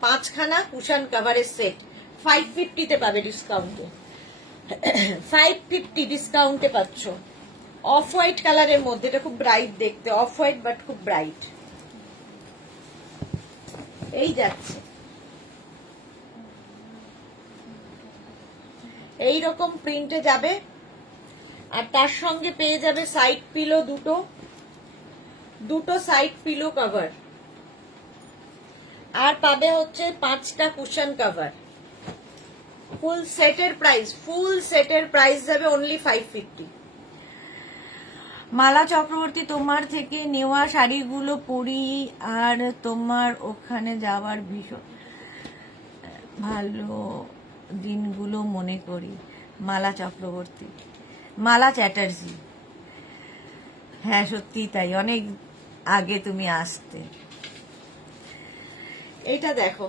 5খানা কুশন কভারের সেট 550-তে পাবে ডিসকাউন্টে, 550 ডিসকাউন্টে পাচ্ছ। অফ হোয়াইট কালারের মধ্যে, এটা খুব ব্রাইট দেখতে, অফ হোয়াইট বাট খুব ব্রাইট। এই যাচ্ছে এইরকম প্রিন্টে যাবে, আর তার সঙ্গে পেয়ে যাবে সাইড পিলো দুটো সাইড পিলো কভার, আর পাবে হচ্ছে 5টা কুশন কভার। ফুল সেটের প্রাইস যাবে অনলি 550। মালা চক্রবর্তী, তোমার থেকে নেওয়া শাড়িগুলো পরি আর তোমার ওখানে যাওয়ার ভীষণ ভালো দিনগুলো মনে করি। মালা চক্রবর্তী, মালা চ্যাটার্জি, হ্যাঁ সত্যি তাই, অনেক আগে তুমি আসতে। এটা দেখো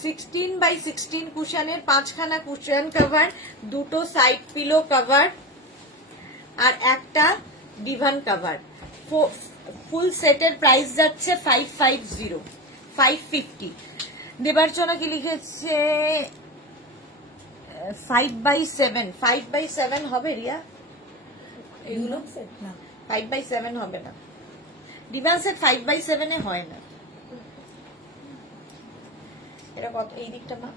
16x16 কুশনের 5খানা কুশন কভার, দুটো সাইড পিলো কভার আর একটা ডিভান কভার। ফুল সেটের প্রাইস যাচ্ছে 550। দেবার্চনা কি লিখেছে 5x7 হবে রিয়া, এগুলো 5x7 হবে না, ডিভান সেট 5x7 হয় না। এটা কত এই দিকটা মা,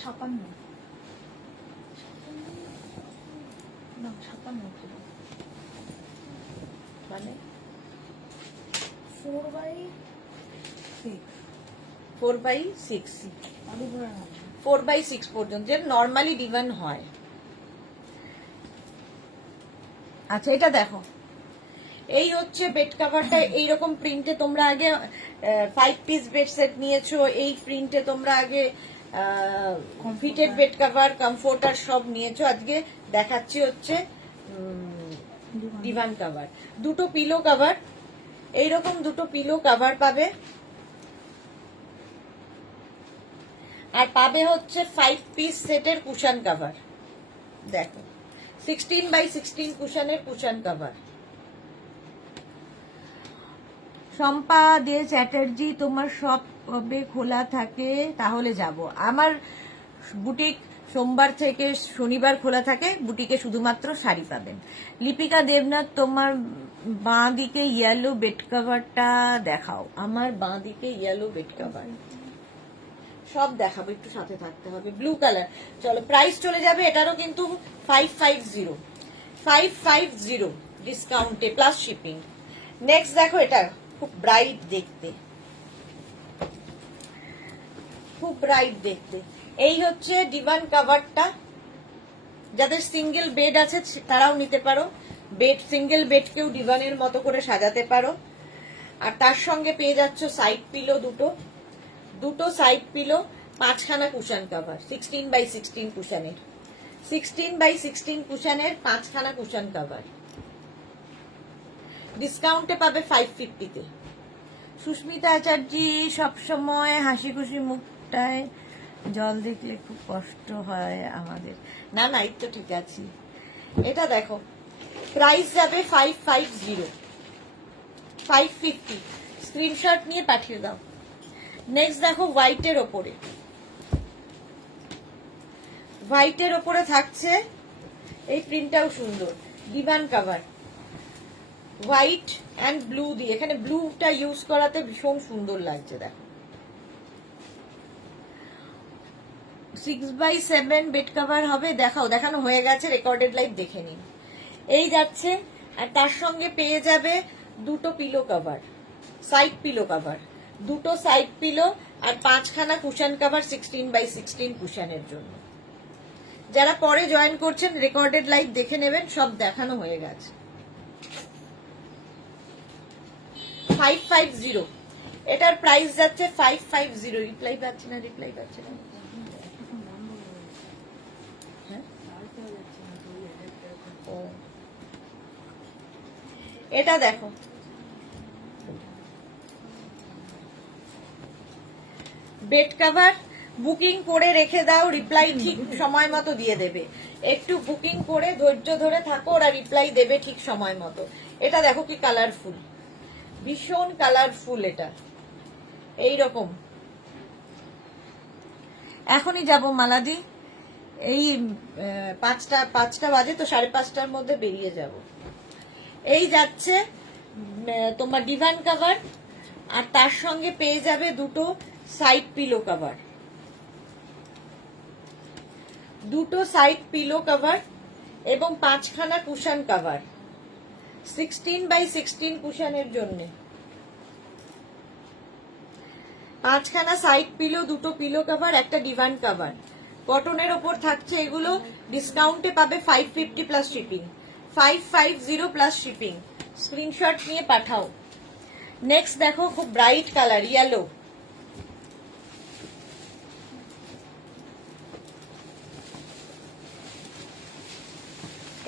ছাপান্ন মানে 4x6 4x6 পর্যন্ত যে নর্মালি ডিভান হয়। আচ্ছা এটা দেখো, এই হচ্ছে বেড কভারটা, এইরকম প্রিন্টে তোমরা আগে 5 পিস বেড সেট নিয়েছো, এই প্রিন্টে তোমরা আগে ফিটেড বেড কভার, কমফোর্টার সব নিয়েছো, আজকে দেখাচ্ছি হচ্ছে ডিভান কভার। দুটো পিলো কভার, এইরকম দুটো পিলো কভার পাবে, আর পাবে হচ্ছে 5 পিস সেটের কুশন কভার। দেখো 16x16 কুশনের কুশন কভার। শম্পা দে চ্যাটার্জি, তোমার সব কবে খোলা থাকে? তাহলে যাব। আমার বুটিক সোমবার থেকে শনিবার খোলা থাকে, বুটিকে শুধুমাত্র শাড়ি পাবেন। লিপিকা দেবনাথ, তোমার বাঁ দিকে ইয়েলো বেড কভারটা দেখাও। আমার বাঁ দিকে ইয়েলো বেড কভার সব দেখাবো, একটু সাথে থাকতে হবে। ব্লু কালার, চলো প্রাইস চলে যাবে এটারও কিন্তু 550, 550 ডিসকাউন্টে প্লাস শিপিং। নেক্সট দেখো, এটা খুব ব্রাইট দেখতে, খুব ব্রাইট দেখতে। এই হচ্ছে ডিভান কাভারটা, যাদের সিঙ্গেল বেড আছে তারাও নিতে পারো, বেড সিঙ্গেল বেডকেও ডিভানের মতো করে সাজাতে পারো। আর তার সঙ্গে পেয়ে যাচ্ছ সাইড পিলো দুটো সাইড পিলো, 5খানা কুশন কভার, 16x16 কুশনের, 16x16 কুশনের 5খানা কুশন কভার। ডিসকাউন্টে পাবে 550-তে। সুস্মিতা আচার্যি, সবসময় হাসি খুশি মুখটায় জল দেখলে খুব কষ্ট হয় আমাদের। না না, এই তো ঠিক আছে। এটা দেখো, প্রাইস যাবে 550, 550, স্ক্রিনশট নিয়ে পাঠিয়ে দাও। নেক্সট দেখো, হোয়াইটের ওপরে, হোয়াইটের ওপরে থাকছে এই প্রিন্টটাও সুন্দর, divan cover, white and blue দিয়ে, এখানে ব্লুটা ইউজ করাতে ভীষণ সুন্দর লাগছে। দেখো 6x7 বেড কাভার হবে, দেখানো হয়ে গেছে, রেকর্ডেড লাইভ দেখে নিন। এই যাচ্ছে, আর তার সঙ্গে পেয়ে যাবে দুটো pillow cover, side pillow cover, দুটো সাইড পিলো আর 5খানা কুশন কভার 16x16 কুশনের জন্য। যারা পরে জয়েন করছেন রেকর্ডেড লাইভ দেখে নেবেন, সব দেখানো হয়ে গেছে। 550, এটার প্রাইস যাচ্ছে 550। রিপ্লাই পাচ্ছি না। এটা দেখো, বেড কভার বুকিং করে রেখে দাও, রিপ্লাই ঠিক সময় মতো দিয়ে দেবে। একটু বুকিং করে ধৈর্য ধরে থাকো, ওরা রিপ্লাই দেবে ঠিক সময় মতো। এটা দেখো কি কালারফুল, ভীষণ কালারফুল। এটা এইরকম, এখনই যাব মালাদি, এই 5টা বাজে তো, 5:30টার মধ্যে বেরিয়ে যাব। এই যাচ্ছে তোমার ডিভান কভার, আর তার সঙ্গে পেয়ে যাবে দুটো সাইড পিলো কভার, এবং 5খানা কুশন কভার, 16x16 কুশনের জন্য। 5খানা সাইড পিলো, দুটো পিলো কভার, একটা ডিভান কভার, কটনের ওপর থাকছে এগুলো। ডিসকাউন্টে পাবে 550 plus shipping, 550 plus shipping. Screenshot নিয়ে পাঠাও। নেক্সট দেখো, খুব ব্রাইট কালার, ইয়েলো।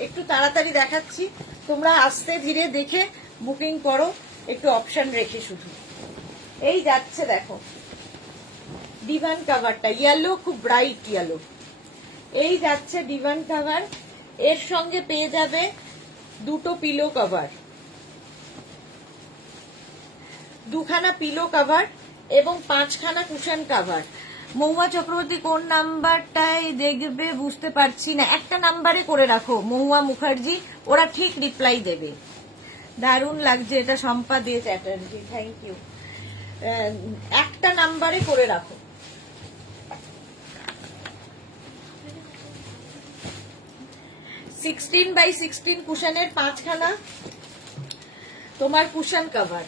একটু তাড়াতাড়ি দেখাচ্ছি, তোমরা আস্তে ধীরে দেখে বুকিং করো, একটু অপশন রেখে শুধু। এই যাচ্ছে দেখো ডিভান কাভারটা, ইয়েলো, খুব ব্রাইট ইয়েলো। এই যাচ্ছে ডিভান কাভার, এর সঙ্গে পেয়ে যাবে দুটো পিলো কভার, 2খানা পিলো কভার এবং 5খানা কুশন কভার। মহুয়া চক্রবর্তী, কোন নাম্বারটায় দেখবে বুঝতে পারছি না, একটা নাম্বারে করে রাখো মহুয়া মুখার্জি, ওরা ঠিক রিপ্লাই দেবে। দারুণ লাগছে এটা, শম্পা দে চ্যাটার্জি, থ্যাংক ইউ। একটা নাম্বারে করে রাখো। সিক্সটিন বাই 16 কুশনের 5খানা তোমার কুশন কভার,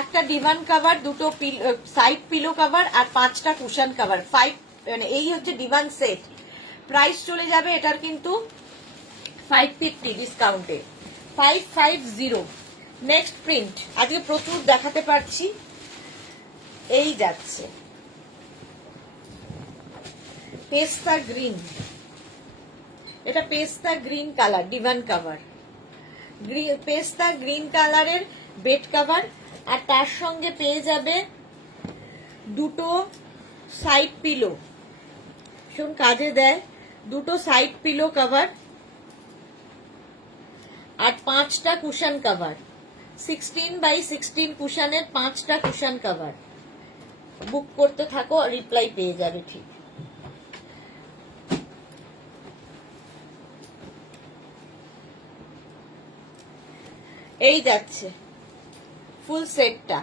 একটা ডিভান কভার, দুটো সাইড পিলো কভার আর 5টা কুশন কভার, 5, মানে এই হচ্ছে ডিভান সেট। প্রাইস চলে যাবে এটার কিন্তু 550 ডিসকাউন্টে, 550। নেক্সট প্রিন্ট, আজকে প্রচুর দেখাতে পারছি। এই যাচ্ছে পেস্তা গ্রিন, এটা পেস্তা গ্রিন কালার, ডিভান কভার, পেস্তা গ্রিন কালারের বেড কভার, আর তার সঙ্গে পেয়ে যাবে দুটো সাইড পিলো, শোন কাজে দেয়, দুটো সাইড পিলো কভার আর 5টা কুশন কভার, 16x16 কুশনের 5টা কুশন কভার। বুক করতে থাকো, রিপ্লাই পেয়ে যাবে ঠিক। এই যাচ্ছে ফুল সেটটা,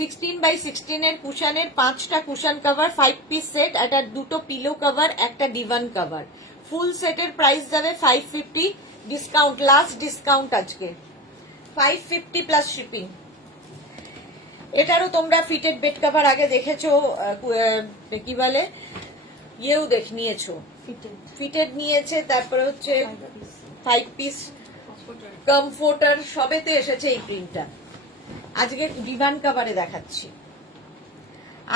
16x16 এর কুশনের 5টা কুশন কভার, 5 পিস সেট, একটা দুটো পিলো কভার, একটা ডিভান কভার। ফুল সেটের প্রাইস যাবে 550, ডিসকাউন্ট, লাস্ট ডিসকাউন্ট আজকে 550 প্লাস শিপিং। এটারও তোমরা ফিটেড বেড কভার আগে দেখেছো, কি বলে ইয়েও নিয়েছো, ফিটেড নিয়েছে, তারপরে হচ্ছে 5 পিস কমফোর্টার, সবেতে এসেছে এই প্রিন্টটা। আজকে ডিভান কভারে দেখাচ্ছি,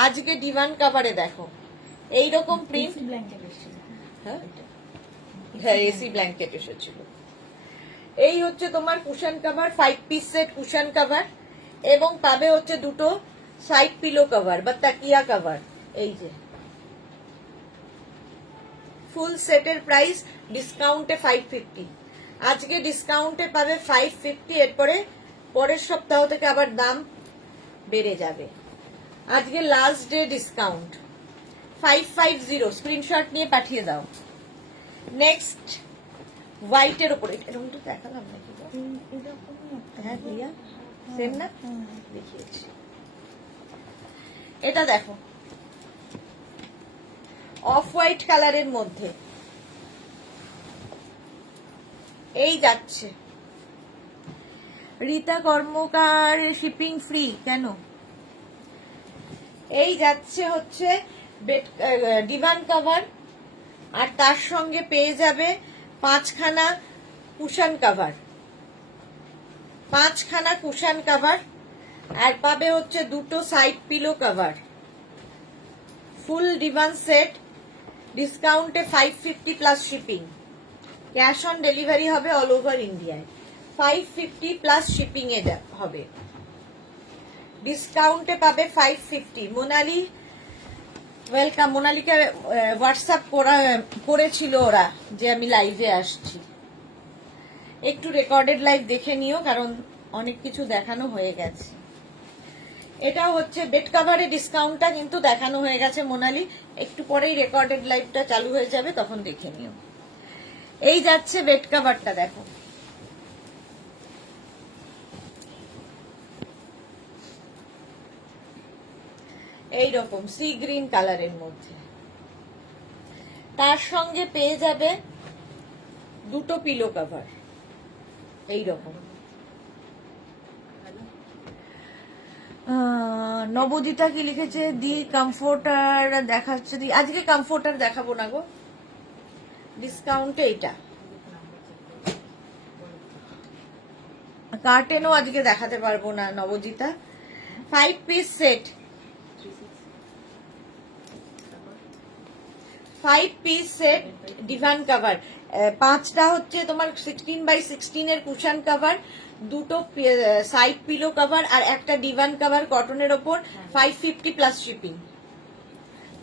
আজকে ডিভান কভারে দেখো এইরকম প্রিন্ট। হ্যাঁ এসি ব্ল্যাঙ্কেট এসেছিল। এই হচ্ছে তোমার cushion cover, 5 piece set cushion cover, এবং পাবে হচ্ছে দুটো সাইড পিলো কভার বা তাকিয়া কভার। এই যে ফুল সেটের প্রাইস ডিসকাউন্টে 550, আজকে ডিসকাউন্টে পাবে 550, এরপরে পরের সপ্তাহ থেকে আবার দাম বেড়ে যাবে। আজকে লাস্ট ডে ডিসকাউন্ট 550, স্ক্রিনশট নিয়ে পাঠিয়ে দাও। নেক্সট হোয়াইটের উপরে এরকমটা দেখালাম নাকি? হ্যাঁ প্রিয়া, সেম না দেখিয়েছি। এটা দেখো অফ হোয়াইট কালারের মধ্যে এই যাচ্ছে। রীতা কর্মকার শিপিং ফ্রি কেন? এই যাচ্ছে হচ্ছে ডিভান কভার, আর তার সঙ্গে পেয়ে যাবে 5খানা কুশন কভার, 5খানা কুশন কভার, আর পাবে হচ্ছে দুটো সাইড পিলো কভার। ফুল ডিভান সেট ডিসকাউন্টে 550 plus shipping, cash on delivery হবে অল ওভার ইন্ডিয়ায়। 550 প্লাস শিপিং এ হবে, ডিসকাউন্টে পাবে 550। মোনালি ওয়েলকাম। মোনালিকে হোয়াটসঅ্যাপ করেছিল ওরা যে আমি লাইভে আসছি, একটু রেকর্ডেড লাইভ দেখে নিও, কারণ অনেক কিছু দেখানো হয়ে গেছে। এটা হচ্ছে বেড কভারের ডিসকাউন্টটা কিন্তু দেখানো হয়ে গেছে মোনালি, একটু পরেই রেকর্ডেড লাইভটা চালু হয়ে যাবে, তখন দেখে নিও। এই যাচ্ছে বেড কভারটা, দেখো এইরকম সি গ্রিন কালারের মধ্যে, তার সঙ্গে পেয়ে যাবে দুটো পিলো কভার এইরকম। নবদিতা কি লিখেছে? দি কমফোর্টার দেখাচ্ছে, দি আজকে কমফোর্টার দেখাবো না গো, ডিসকাউন্টে এইটা। কার্টেনও আজকে দেখাতে পারবো না নবদিতা। 5 piece set, 5 piece set divan cover, 5টা হচ্ছে তোমার 16x16 এর কুশন কভার, দুটো সাইড পিলো কভার, আর একটা ডিভান কভার কটনের ওপর। 550 plus shipping,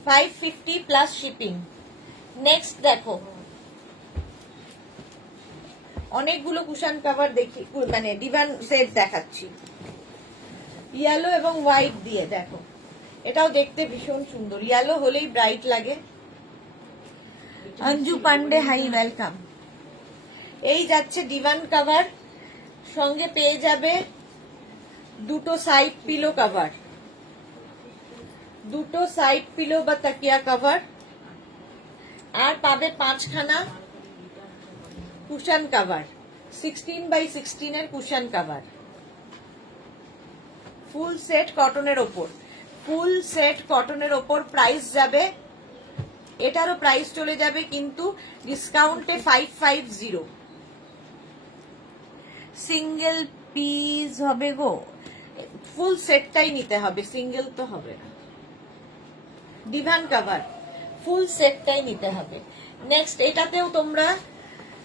550 plus shipping. Next দেখো অনেকগুলো কুশন কভার দেখি, মানে ডিভান সেট দেখাচ্ছি, ইয়েলো এবং হোয়াইট দিয়ে। দেখো এটাও দেখতে ভীষণ সুন্দর, ইয়েলো হলেই ব্রাইট লাগে। Anju Pandey hi welcome. এই যাচ্ছে ডিভান কভার, সঙ্গে পেয়ে যাবে দুটো সাইড পিলো কভার, দুটো সাইড পিলো বা তাকিয়া কভার, আর পাবে 5খানা কুশন কভার, 16x16 এর কুশন কভার। ফুল সেট কটনের ওপর, ফুল সেট কটনের ওপর প্রাইস যাবে, এটারও প্রাইস চলে যাবে কিন্তু ডিসকাউন্টে 550। সিঙ্গেল পিস হবে গো, ফুল সেটটাই নিতে হবে, সিঙ্গেল তো হবে না। ডিভান কভার ফুল সেটটাই নিতে হবে। নেক্সট এটাতেও তোমরা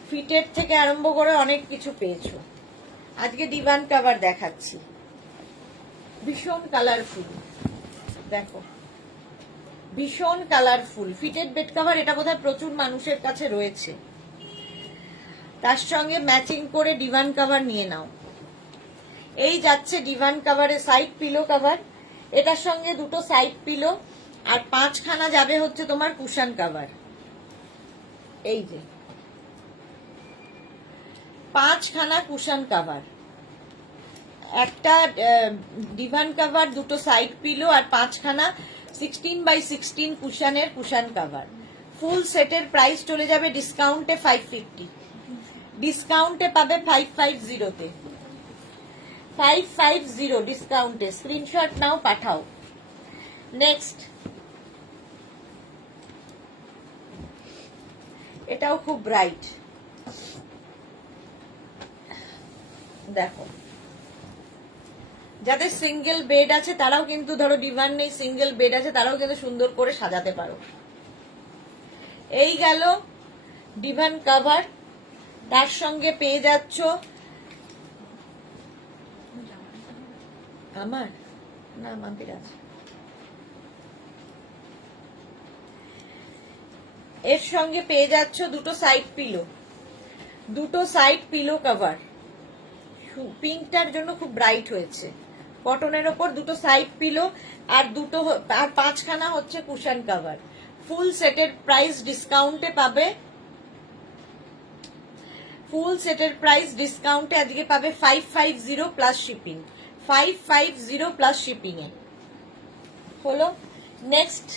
ফিটের থেকে আরম্ভ করে অনেক কিছু পেয়েছো। আজকে ডিভান কভার দেখাচ্ছি, ভীষণ কালারফুল, দেখো ভীষণ কালারফুল ফিটেড বেড কভার। এটা বোধহয় প্রচুর মানুষের কাছে রয়েছে। তার সঙ্গে ম্যাচিং করে ডিভান কভার নিয়ে নাও। এই যাচ্ছে ডিভান কভারের সাইড পিলো কভার, এটার সঙ্গে দুটো সাইড পিলো, আর 5খানা যাবে হচ্ছে তোমার কুশন কভার। এই যে 5খানা কুশন কভার, একটা ডিভান কাভার, দুটো সাইড পিলো আর 5খানা 16x16 কুশানের কুশান কাভার। ফুল সেটের প্রাইস চলে যাবে ডিসকাউন্টে 550, ডিসকাউন্টে পাবে 550-তে, 550 ডিসকাউন্টে। স্ক্রিনশট নাও, পাঠাও। নেক্সট, এটাও খুব ব্রাইট, দেখো। যাদের সিঙ্গেল বেড আছে তারাও কিন্তু, ধরো ডিভান নেই, সিঙ্গেল বেড আছে, তারাও কিন্তু সুন্দর করে সাজাতে পারো। এই গেল ডিভান কভার, তার সঙ্গে পেয়ে যাচ্ছ আমার না আমাদের আছে, এর সঙ্গে পেয়ে যাচ্ছ দুটো সাইড পিলো, দুটো সাইড পিলো কভার। পিঙ্কটার জন্য খুব ব্রাইট হয়েছে। কটনের ওপর দুটো সাইড পিলো আর 5খানা হচ্ছে কুশন কভার। ফুল সেটের প্রাইস ডিসকাউন্টে পাবে, ফুল সেটের প্রাইস ডিসকাউন্টে আজকে পাবে 550 প্লাস শিপিং, 550 প্লাস শিপিং এ হলো। নেক্সট,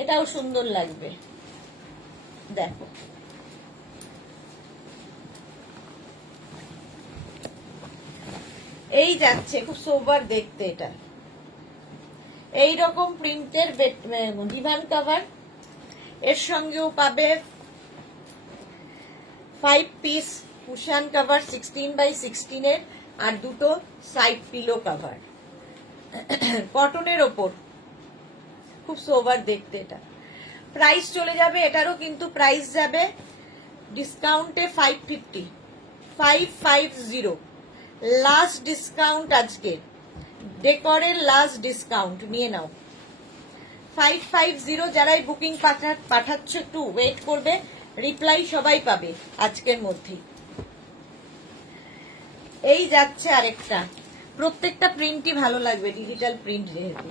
এটাও সুন্দর লাগবে, দেখো। এই যাচ্ছে, খুব সোবার দেখতে এটা। এই রকম প্রিন্টের ডিভান কভার, এর সঙ্গেও পাবে 5 পিস কুশন কভার 16x16 এর আর দুটো সাইড পিলো কভার। কটনের ওপর খুব সোবার দেখতে এটা। প্রাইস চলে যাবে, এটারও কিন্তু প্রাইস যাবে ডিসকাউন্টে 550, 550 লাস্ট ডিসকাউন্ট আজকে, ডেকরের লাস্ট ডিসকাউন্ট নিয়ে নাও। 550 যারাই বুকিং পাঠাচ্ছ একটু ওয়েট করবে, রিপ্লাই সবাই পাবে আজকের মধ্যেই। এই যাচ্ছে আরেকটা, প্রত্যেকটা প্রিন্টই ভালো লাগবে, ডিজিটাল প্রিন্ট যেহেতু।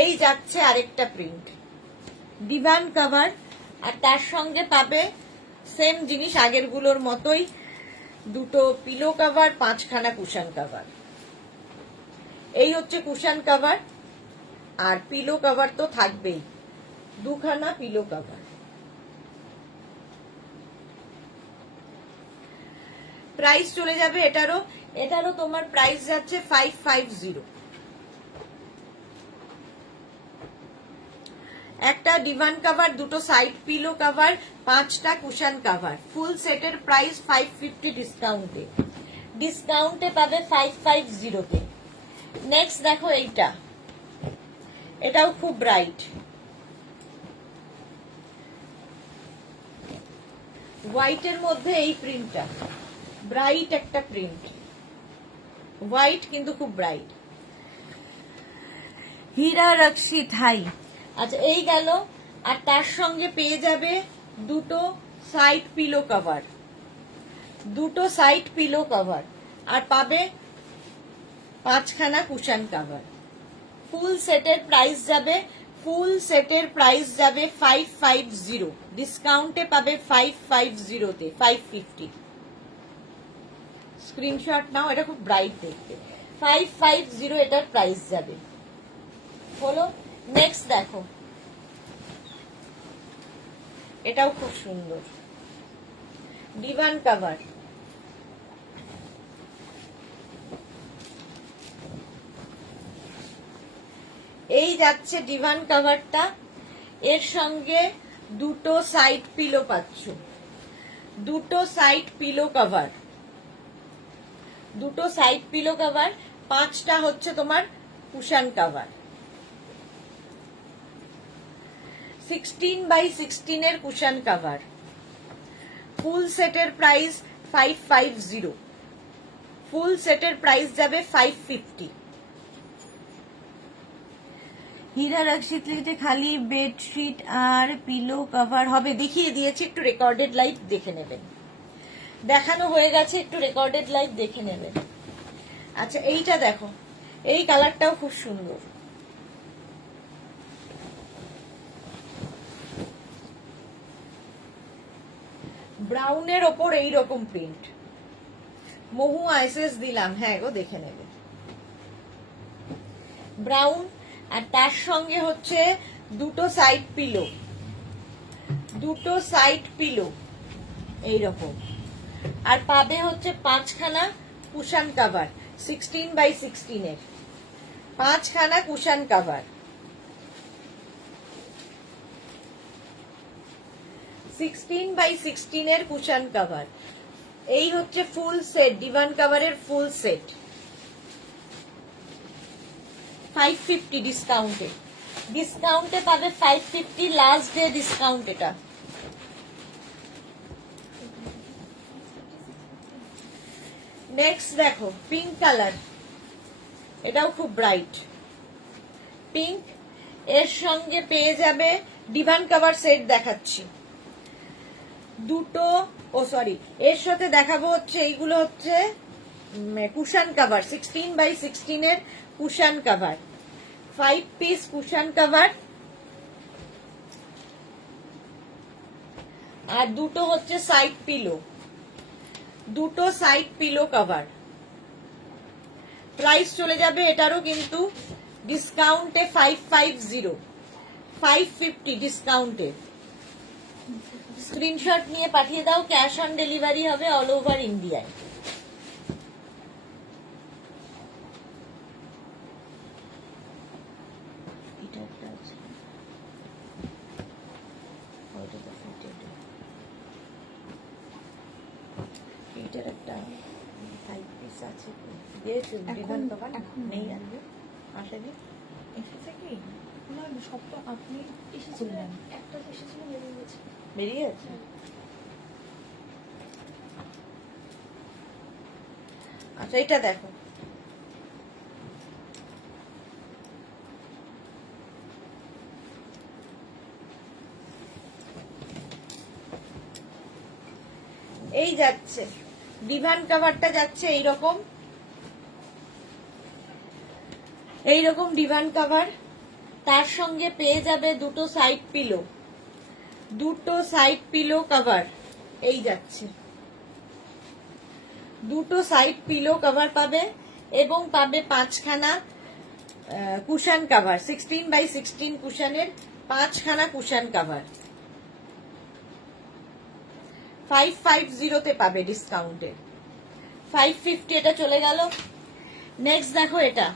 এই যাচ্ছে আরেকটা প্রিন্ট, ডিভান কভার, আর তার সঙ্গে পাবে সেম জিনিস আগেরগুলোর মতোই, দুটো পিলো কভার, 5খানা কুশন কভার। এই হচ্ছে কুশন কভার, আর পিলো কভার তো থাকবেই, 2খানা পিলো কভার। প্রাইস চলে যাবে এটারও তোমার প্রাইস যাচ্ছে 550। একটা ডিভান কভার, দুটো সাইড পিলো কভার, 5টা কুশন কভার। ফুল সেটের প্রাইস 550 ডিসকাউন্টে, ডিসকাউন্টে পাবে 550-তে। নেক্সট দেখো এইটা, এটাও খুব ব্রাইট, হোয়াইটের মধ্যে এই প্রিন্টটা, ব্রাইট একটা প্রিন্ট, হোয়াইট কিন্তু খুব ব্রাইট। হীরা রক্ষিত হাই। আচ্ছা, এই গেল, আর তার সঙ্গে পেয়ে যাবে দুটো সাইড পিলো কভার, দুটো সাইড পিলো কভার, আর পাবে 5খানা কুশন কভার। ফুল সেটের প্রাইস যাবে, ফুল সেটের প্রাইস যাবে 550, ডিসকাউন্টে পাবে 550-তে, 550। স্ক্রিনশট নাও, এটা খুব ব্রাইট দেখতে, 550 এটার প্রাইস যাবে হলো। নেক্সট দেখো, এটাও খুব সুন্দর, ডিভান কভার। এই যাচ্ছে ডিভান কভারটা, এর সঙ্গে দুটো সাইড পিলো পাচ্ছ, দুটো সাইড পিলো কভার, দুটো সাইড পিলো কভার, 5টা হচ্ছে তোমার কুশন কভার। 16x16 এর কুশন কভার। ফুল সেটের প্রাইস 550, ফুল সেটের প্রাইস যাবে 550। হীরা রক্ষিত লিখতে খালি বেডশিট আর পিলো কভার হবে, দেখিয়ে দিয়েছি, একটু রেকর্ডেড লাইভ দেখে নেবেন, দেখানো হয়ে গেছে, একটু রেকর্ডেড লাইভ দেখে নেবেন। আচ্ছা, এইটা দেখো, এই কালারটাও খুব সুন্দর, ব্রাউনের ওপর এই রকম প্রিন্ট, মহুয়া এসএস দিলাম, হ্যাঁ গো দেখে নেবে। ব্রাউন, আর তার সঙ্গে হচ্ছে দুটো সাইড পিলো, দুটো সাইড পিলো এইরকম, আর পাবে হচ্ছে 5খানা কুশন কাভার 16x16 এর, 5খানা কুশন কাভার 16x16 এর কুশন কাভার। এই হচ্ছে ফুল সেট, ডিভান কাভারের ফুল সেট, 550 ডিসকাউন্টে, ডিসকাউন্টে পাবে 550, লাস্ট ডে ডিসকাউন্ট এটা। নেক্সট দেখো পিঙ্ক কালার, এটাও খুব ব্রাইট পিঙ্ক, এর সঙ্গে পেয়ে যাবে ডিভান কাভার সেট দেখাচ্ছি দুটো, এর সাথে দেখাবো হচ্ছে এইগুলো হচ্ছে কুশন কাভার 16x16 এর cushion cover, 5 piece cushion cover, আর দুটো হচ্ছে সাইড পিলো, দুটো সাইড পিলো কভার। প্রাইস চলে যাবে এটারও কিন্তু ডিসকাউন্টে 550, 550 ডিসকাউন্টে। স্ক্রিনশট নিয়ে পাঠিয়ে দাও, ক্যাশ অন ডেলিভারি হবে অল ওভার ইন্ডিয়ায়। এটার একটা 5 পিস আছে, দিয়েছো ডিভান কভার নেই, আসবে আসেনি, এসেছে কি না, সব তো আপনি এসেছিলেন, একটা এসেছিল বেরিয়ে গেছে। বেরিয়ে আছে। আচ্ছা এটা দেখো, এই যাচ্ছে ডিভান কাভারটা যাচ্ছে এইরকম, এইরকম ডিভান কাভার, তার সঙ্গে পেয়ে যাবে দুটো সাইড পিলো, দুটো সাইড পিলো কভার, এই যাচ্ছে দুটো সাইড পিলো কভার পাবে, এবং পাবে 5খানা কুশন কভার 16x16 কুশনের, 5খানা কুশন কভার 550 তে পাবে ডিসকাউন্টে, 550 এটা চলে গেল। নেক্সট দেখো এটা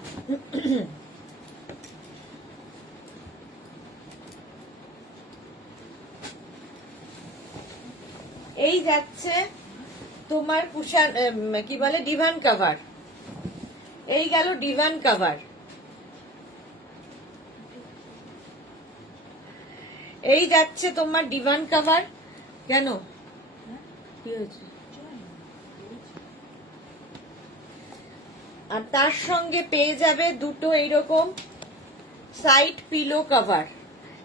এই যাচ্ছে তোমার কুশন কি বলে ডিভান কভার, এই গেল ডিভান কভার, এই যাচ্ছে তোমার ডিভান কভার। কেন কি হয়েছে? আর তার সঙ্গে পেয়ে যাবে দুটো এইরকম সাইড পিলো কভার,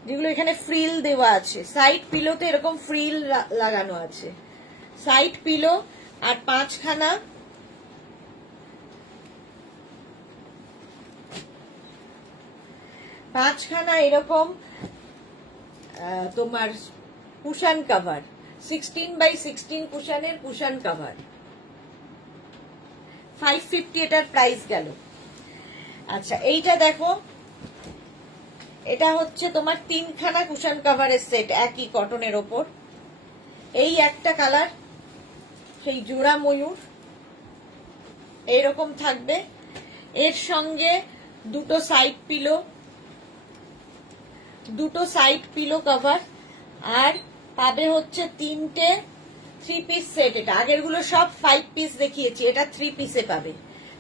যেগুলো এখানে ফ্রিল দেওয়া আছে, সাইড পিলোতে এরকম ফ্রিল লাগানো আছে, সাইড পিলো, আর 5খানা এরকম তোমার কুশন কভার 16x16 কুশনের কুশন কভার, 550 এটার প্রাইস গেল। আচ্ছা এইটা দেখো, এটা হচ্ছে তোমার 3খানা কুশন কভারের সেট, একই কটনের ওপর, এই একটা কালার সেই জোড়া ময়ূর এইরকম থাকবে, এর সঙ্গে দুটো সাইড পিলো, দুটো সাইড পিলো কভার, আর পাবে হচ্ছে 3টে 3 পিস সেট, এটা আগের গুলো সব 5 পিস দেখিয়েছি, এটা 3 পিসে পাবে,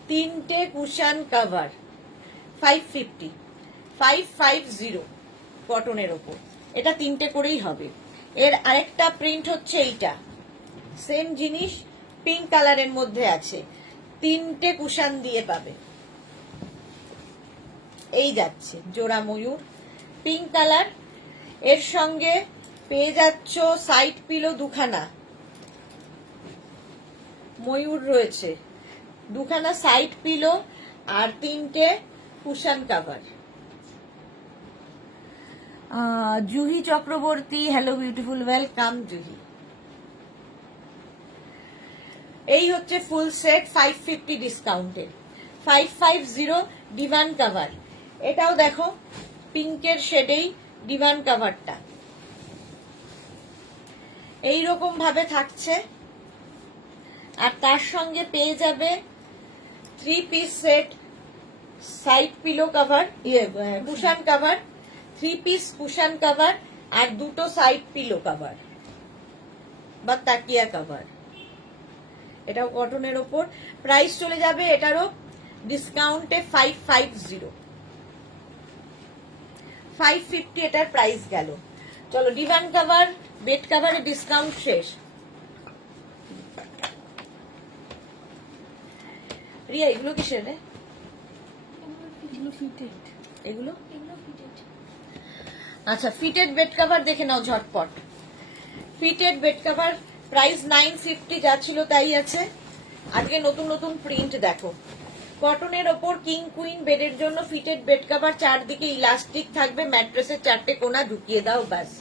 3টে কুশন কভার 550, 550 কটনের ওপর, এটা 3টে করেই হবে। এর আরেকটা প্রিন্ট হচ্ছে এইটা, সেম জিনিস পিঙ্ক কালারের মধ্যে আছে, 3টে কুশন দিয়ে পাবে, এই যাচ্ছে জোড়া ময়ূর পিঙ্ক কালার, এর সঙ্গে পেয়ে যাচ্ছ সাইড পিলো 2খানা, ময়ূর রয়েছে 2খানা সাইড পিলো, আর 3টে cushion cover. Juhi Chakraborty, hello beautiful, welcome Juhi. এই হচ্ছে ফুল সেট 550 ডিসকাউন্টে, 550 ডিভান কাভার। এটাও দেখো পিঙ্কের শেডেই ডিভান কাভারটা এইরকম ভাবে থাকছে। আর তার সঙ্গে পেয়ে যাবে 3 piece set side pillow cover, cushion cover, 3 piece cushion cover আর দুটো সাইড পিলো কভার বা তাকিয়া কভার। এটাও কটনের ওপর। প্রাইস চলে যাবে এটারও ডিসকাউন্টে 550, 550 এটার প্রাইস গেল। চলো ডিভান কভার বেড কভারের ডিসকাউন্ট শেষ। রিয়া এগুলো কিসের রে? এগুলো আচ্ছা, ফিটেড বেড কভার দেখে নাও ঝটপট। ফিটেড বেড কভার প্রাইস 950 যা ছিল তাই আছে। আজকে নতুন নতুন প্রিন্ট দেখো। কটনের ওপর কিং কুইন বেডের জন্য ফিটেড বেড কভার, চারদিকে ইলাস্টিক থাকবে, ম্যাট্রেসের 4টে কোণা ঢুকিয়ে দাও ব্যাস,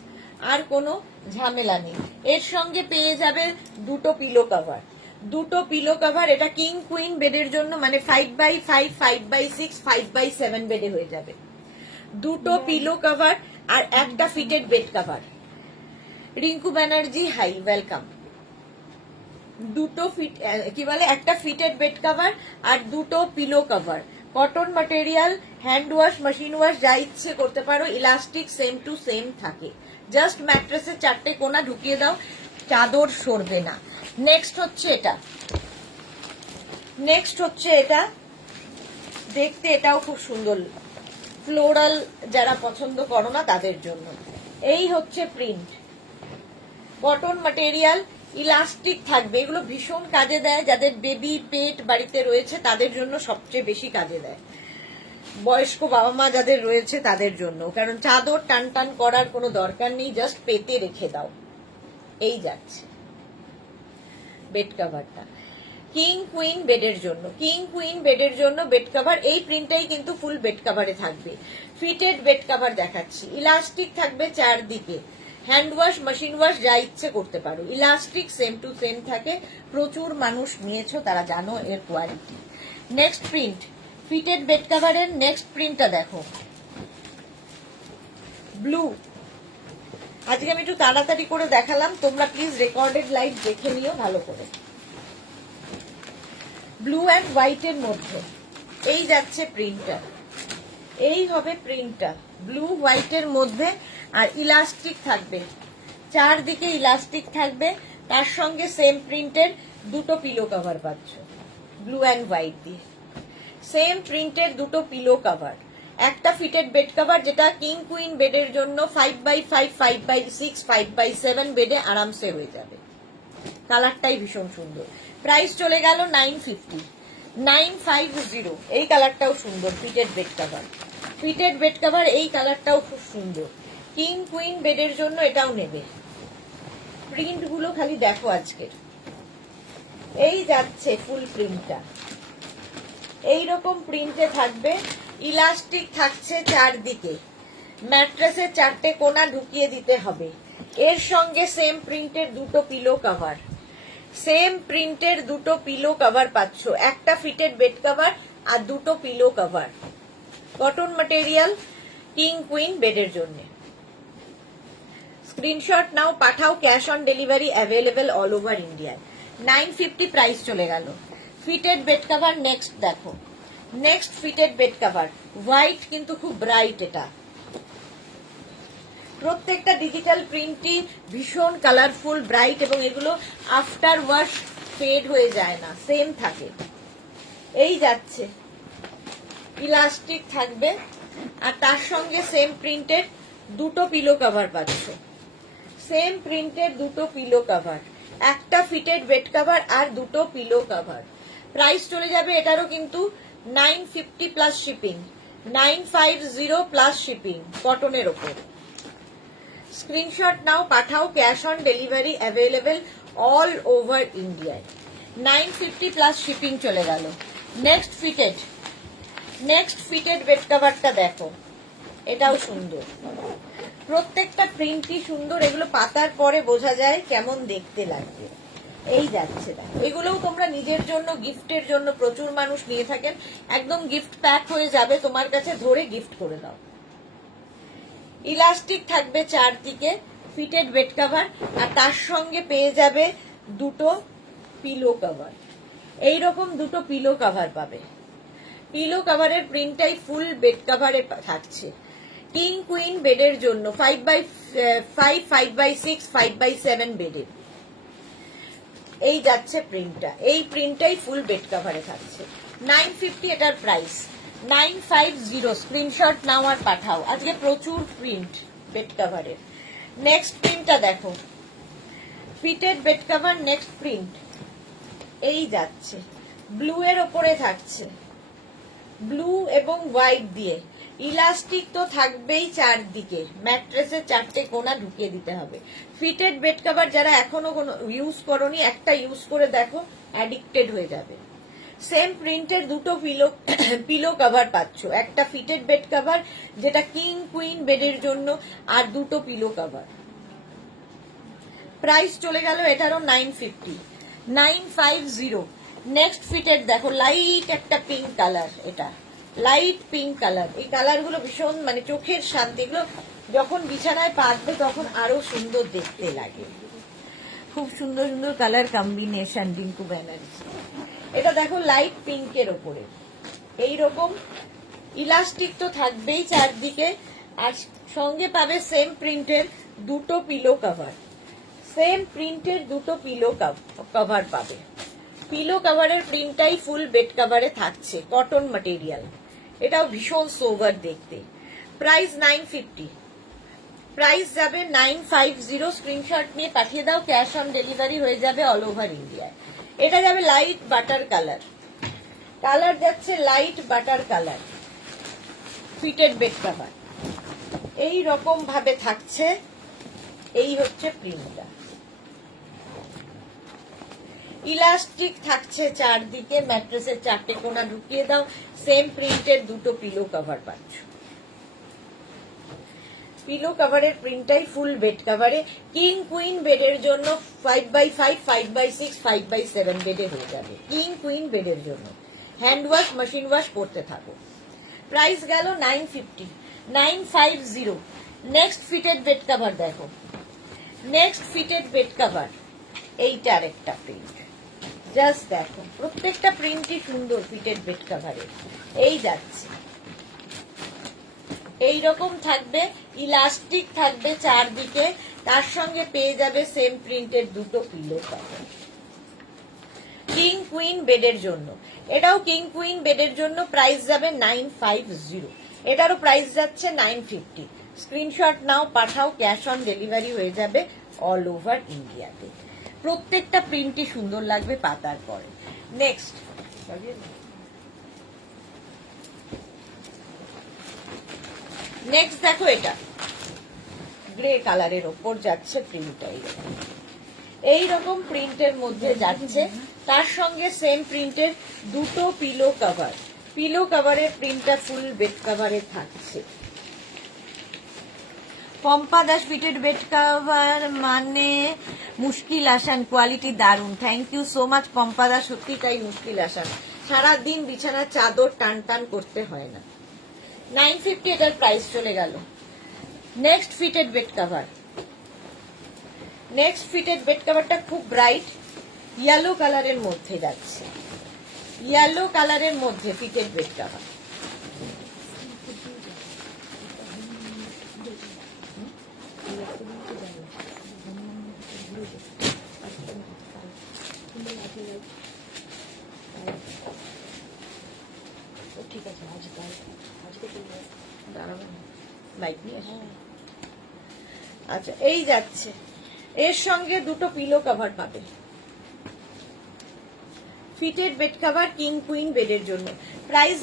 আর কোনো ঝামেলা নেই। এর সঙ্গে পেয়ে যাবে দুটো পিলো কভার, দুটো পিলো কভার। এটা কিং কুইন বেডের জন্য, মানে 5x5, 5x6, 5x7 বেডে হয়ে যাবে। দুটো পিলো কভার আর একটা fitted bed cover. Rinku Banerjee hi, welcome. দুটো কি বলে, একটা ফিটেড বেড কভার আর দুটো pillow cover. Cotton material, hand wash, machine wash যা ইচ্ছে করতে পারো, ইলাস্টিক সেম টু সেম থাকে। জাস্ট ম্যাট্রেসের 4টে কোণা ঢুকিয়ে দাও, চাদর সরবে না। নেক্সট হচ্ছে এটা, দেখতে এটাও খুব সুন্দর, ফ্লোরাল যারা পছন্দ করো না তাদের জন্য। এই হচ্ছে প্রিন্ট, কটন ম্যাটেরিয়াল, ইলাস্টিক থাকবে। এগুলো ভীষণ কাজে দেয়, যাদের বেবি পেট বাড়িতে রয়েছে তাদের জন্য সবচেয়ে বেশি কাজে দেয়, বয়স্ক বাবা মা যাদের রয়েছে তাদের জন্য, কারণ চাদর টান টান করার কোনো দরকার নেই, জাস্ট পেতে রেখে দাও। এই যাচ্ছে বেড কভারটা কিং কুইন বেডের জন্য, কিং কুইন বেডের জন্য বেড কভার। এই প্রিন্টটাই কিন্তু ফুল বেড কভারে থাকবে। ফিটেড বেড কভার দেখাচ্ছি, ইলাস্টিক থাকবে চারদিকে, হ্যান্ড ওয়াশ, মেশিন ওয়াশ যা ইচ্ছে করতে পারো, ইলাস্টিক সেম টু সেম থাকে। প্রচুর মানুষ নিয়েছো, তারা জানো এর quality. Next print, fitted bed কভারের নেক্সট প্রিন্টটা দেখো, ব্লু। আজকে আমি একটু তাড়াতাড়ি করে দেখালাম, তোমরা প্লিজ রেকর্ডেড লাইভ দেখে নিও ভালো করে। ব্লু অ্যান্ড হোয়াইটের মধ্যে এই যাচ্ছে প্রিন্টটা, এই হবে প্রিন্টটা, ব্লু হোয়াইটের মধ্যে। আর ইলাস্টিক থাকবে চারদিকে, ইলাস্টিক থাকবে, তার সঙ্গে সেম প্রিন্টের দুটো পিলো কভার পাচ্ছ, ব্লু অ্যান্ড হোয়াইট দিয়ে। সেম প্রিন্টের দুটো পিলো কভার, একটা ফিটেড বেড কভার যেটা কিং কুইন বেডের জন্য 5x5, 5x6, 5x7 বেডে আরামসে হয়ে যাবে। কালারটাই ভীষণ সুন্দর। প্রাইস চলে গেল 950, 950। এই কালারটাও সুন্দর, fitted bed cover, fitted bed cover এই কালারটাও খুব সুন্দর। কিং কুইন বেডের জন্য এটাও নেবে। প্রিন্ট গুলো খালি দেখো আজকের। এই যাচ্ছে ফুল প্রিন্টটা, এইরকম প্রিন্টে থাকবে, ইলাস্টিক থাকছে চারদিকে, ম্যাট্রেসের 4টে কোণা ঢুকিয়ে দিতে হবে। এর সঙ্গে সেম প্রিন্টের দুটো পিলো কভার, সেম প্রিন্টের দুটো পিলো কভার পাচ্ছ, একটা ফিটেড বেড কভার আর দুটো pillow cover. Cotton material, king queen বেডের জন্য। স্ক্রিনশট নাও, পাঠাও, cash on delivery available all over ইন্ডিয়ায়। 950 প্রাইস চলে গেল। ফিটেড বেড কভার নেক্সট দেখো, next fitted bed cover white, কিন্তু খুব ব্রাইট। এটা প্রত্যেকটা ডিজিটাল প্রিন্টই ভীষণ কালারফুল, ব্রাইট, এবং এগুলো আফটার ওয়াশ ফেড হয়ে যায় না, সেম থাকে। এই যাচ্ছে, ইলাস্টিক থাকবে আর তার সঙ্গে সেম প্রিন্টের দুটো পিলো কভার পাচ্ছ, সেম প্রিন্টের দুটো পিলো কভার, একটা ফিটেড বেড কভার আর দুটো পিলো কভার। প্রাইস চলে যাবে এটারও কিন্তু 950 প্লাস শিপিং, 950 প্লাস শিপিং, কটনের ওপর। স্ক্রিনশট নাও, পাঠাও, cash on delivery available all over ইন্ডিয়ায়। 950 প্লাস শিপিং চলে গেল। নেক্সট ফিটেড বেড কভারটা দেখো, এটাও সুন্দর, প্রত্যেকটা প্রিন্টই সুন্দর। এগুলো পাতার পরে বোঝা যায় কেমন দেখতে লাগবে। এই যাচ্ছে দেখো, এগুলোও তোমরা নিজের জন্য গিফটের জন্য প্রচুর মানুষ নিয়ে থাকেন, একদম গিফট প্যাক হয়ে যাবে, তোমার কাছে ধরে গিফট করে দাও। ইলাস্টিক থাকবে চারদিকে, ফিটেড বেড কভার, আর তার সঙ্গে পেয়ে যাবে দুটো পিলো কভার। এইরকম দুটো পিলো কভার পাবে। পিলো কভারের প্রিন্টটাই ফুল বেড কভারে থাকছে। কিং কুইন বেডের জন্য 5x5, 5x6, 5x7 বেডের এই যাচ্ছে প্রিন্টটা। এই প্রিন্টটাই ফুল বেড কভারে থাকছে। 950 এটার প্রাইস। 950 স্ক্রিনশট নাও আর পাঠাও। আজকে প্রচুর প্রিন্ট বেড কভারের। নেক্সট প্রিন্টটা দেখো, fitted bed cover next print এই যাচ্ছে, ব্লু এর ওপরে থাকছে, ব্লু এবং হোয়াইট দিয়ে। ইলাস্টিক তো থাকবেই চারদিকে, ম্যাট্রেসের চারটে কোণা ঢুকিয়ে দিতে হবে। ফিটেড বেড কভার যারা এখনো কোনো ইউজ করোনি, একটা ইউজ করে দেখো, অ্যাডিক্টেড হয়ে যাবে। সেম প্রিন্টের দুটো পিলো কভার পাচ্ছ, একটা ফিটেড বেড কভার যেটা কিং কুইন বেডের জন্য, আর দুটো পিলো কভার। প্রাইস চলে গেল এটারও 950, 950। নেক্সট ফিটেড দেখো, লাইট একটা পিঙ্ক কালার, এটা লাইট পিঙ্ক কালার। এই কালার গুলো ভীষণ মানে চোখের শান্তি, এগুলো যখন বিছানায় পাতবে তখন আরো সুন্দর দেখতে লাগে। খুব সুন্দর সুন্দর কালার কম্বিনেশন রিঙ্কু ব্যানার্জি। এটা দেখো লাইট পিঙ্কের ওপরে, এইরকম ইলাস্টিক তো থাকবেই চারদিকে, আর সঙ্গে পাবে সেম প্রিন্টের দুটো পিলো কভার। সেম প্রিন্টের দুটো পিলো কভার পাবে। পিলো কভারের প্রিন্টটাই ফুল বেড কভারে থাকছে, কটন ম্যাটেরিয়াল। এটাও ভীষণ সোভার দেখতে। প্রাইস 950, প্রাইস যাবে 950। স্ক্রিনশট নিয়ে পাঠিয়ে দাও, ক্যাশ অন ডেলিভারি হয়ে যাবে অল ওভার ইন্ডিয়ায়। এটা যাবে লাইট বাটার কালার, কালার যাচ্ছে light butter colour, fitted bed cover এই রকম ভাবে থাকছে। এই হচ্ছে প্রিন্টটা। ইলাস্টিক থাকছে চারদিকে, ম্যাট্রেসের চারটে কোণা ঢুকিয়ে দাও, সেম প্রিন্টের দুটো পিলো কভার পাচ্ছ। পিলো কভারের প্রিন্টটাই ফুল বেড কভারে। কিং কুইন বেডের জন্য 5x5, 5x6, 5x7 বেডে হয়ে যাবে। কিং কুইন বেডের জন্য হ্যান্ড ওয়াশ মেশিন ওয়াশ করতে থাকো। প্রাইস গেল 950, 950। নেক্সট ফিটেড বেড কভার দেখো, নেক্সট ফিটেড বেড কভার এইটার একটা প্রিন্ট। জাস্ট দেখো, প্রত্যেকটা প্রিন্টই সুন্দর ফিটেড বেড কভারের। এই যাচ্ছে, এইরকম থাকবে, ইলাস্টিক থাকবে চারদিকে, তার সঙ্গে পেয়ে যাবে সেম প্রিন্টের দুটো পিলো কভার। কিং কুইন বেডের জন্য, এটাও কিং কুইন বেডের জন্য। প্রাইস যাবে 950, এটারও প্রাইস যাচ্ছে 950। স্ক্রিনশট নাও পাঠাও, ক্যাশ অন ডেলিভারি হয়ে যাবে অল ওভার ইন্ডিয়াতে। প্রত্যেকটা প্রিন্টই সুন্দর লাগবে পাতার পরে। নেক্সট নেক্সট দেখো, এটা গ্রে কালারের ওপর যাচ্ছে প্রিন্টটা। এইরকম প্রিন্টের মধ্যে যাচ্ছে, তার সঙ্গে সেম প্রিন্টের দুটো পিলো কভার। পিলো কভারের প্রিন্টটা ফুল বেড কভারে থাকছে। Pompa Das fitted bed cover মানে মুশকিল আসান, কোয়ালিটি দারুন। Thank you so much Pompa Das, সত্যি তাই মুশকিল আসান, সারাদিন বিছানার চাদর টান টান করতে হয় না। 950 এটার প্রাইস চলে গেল। Next fitted bed cover, next fitted bed কভারটা খুব ব্রাইট ইয়েলো কালারের মধ্যে যাচ্ছে, ইয়েলো কালারের মধ্যে ফিটেড বেড কভার। ঠিক আছে, লাইট নিয়ে আসো। আচ্ছা, এই যাচ্ছে, এর সঙ্গে দুটো পিলো কভার পাবে। Fitted bed cover king queen বেডের জন্য। প্রাইস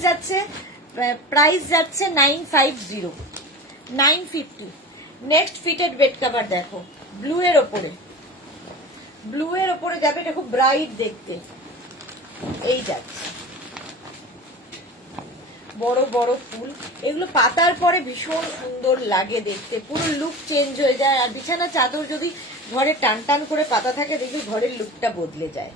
যাচ্ছে 950, 950। নেক্সট ফিটেড বেড কভার দেখো, ব্লু এর ওপরে, ব্লু এর ওপরে যাবে, এটা খুব ব্রাইট দেখতে। এই যাচ্ছে, বড় বড় ফুল, এগুলো পাতার পরে ভীষণ সুন্দর লাগে দেখতে, পুরো লুক চেঞ্জ হয়ে যায়। আর বিছানা চাদর যদি ঘরে টান টান করে পাতা থাকে, দেখবি ঘরের লুকটা বদলে যায়।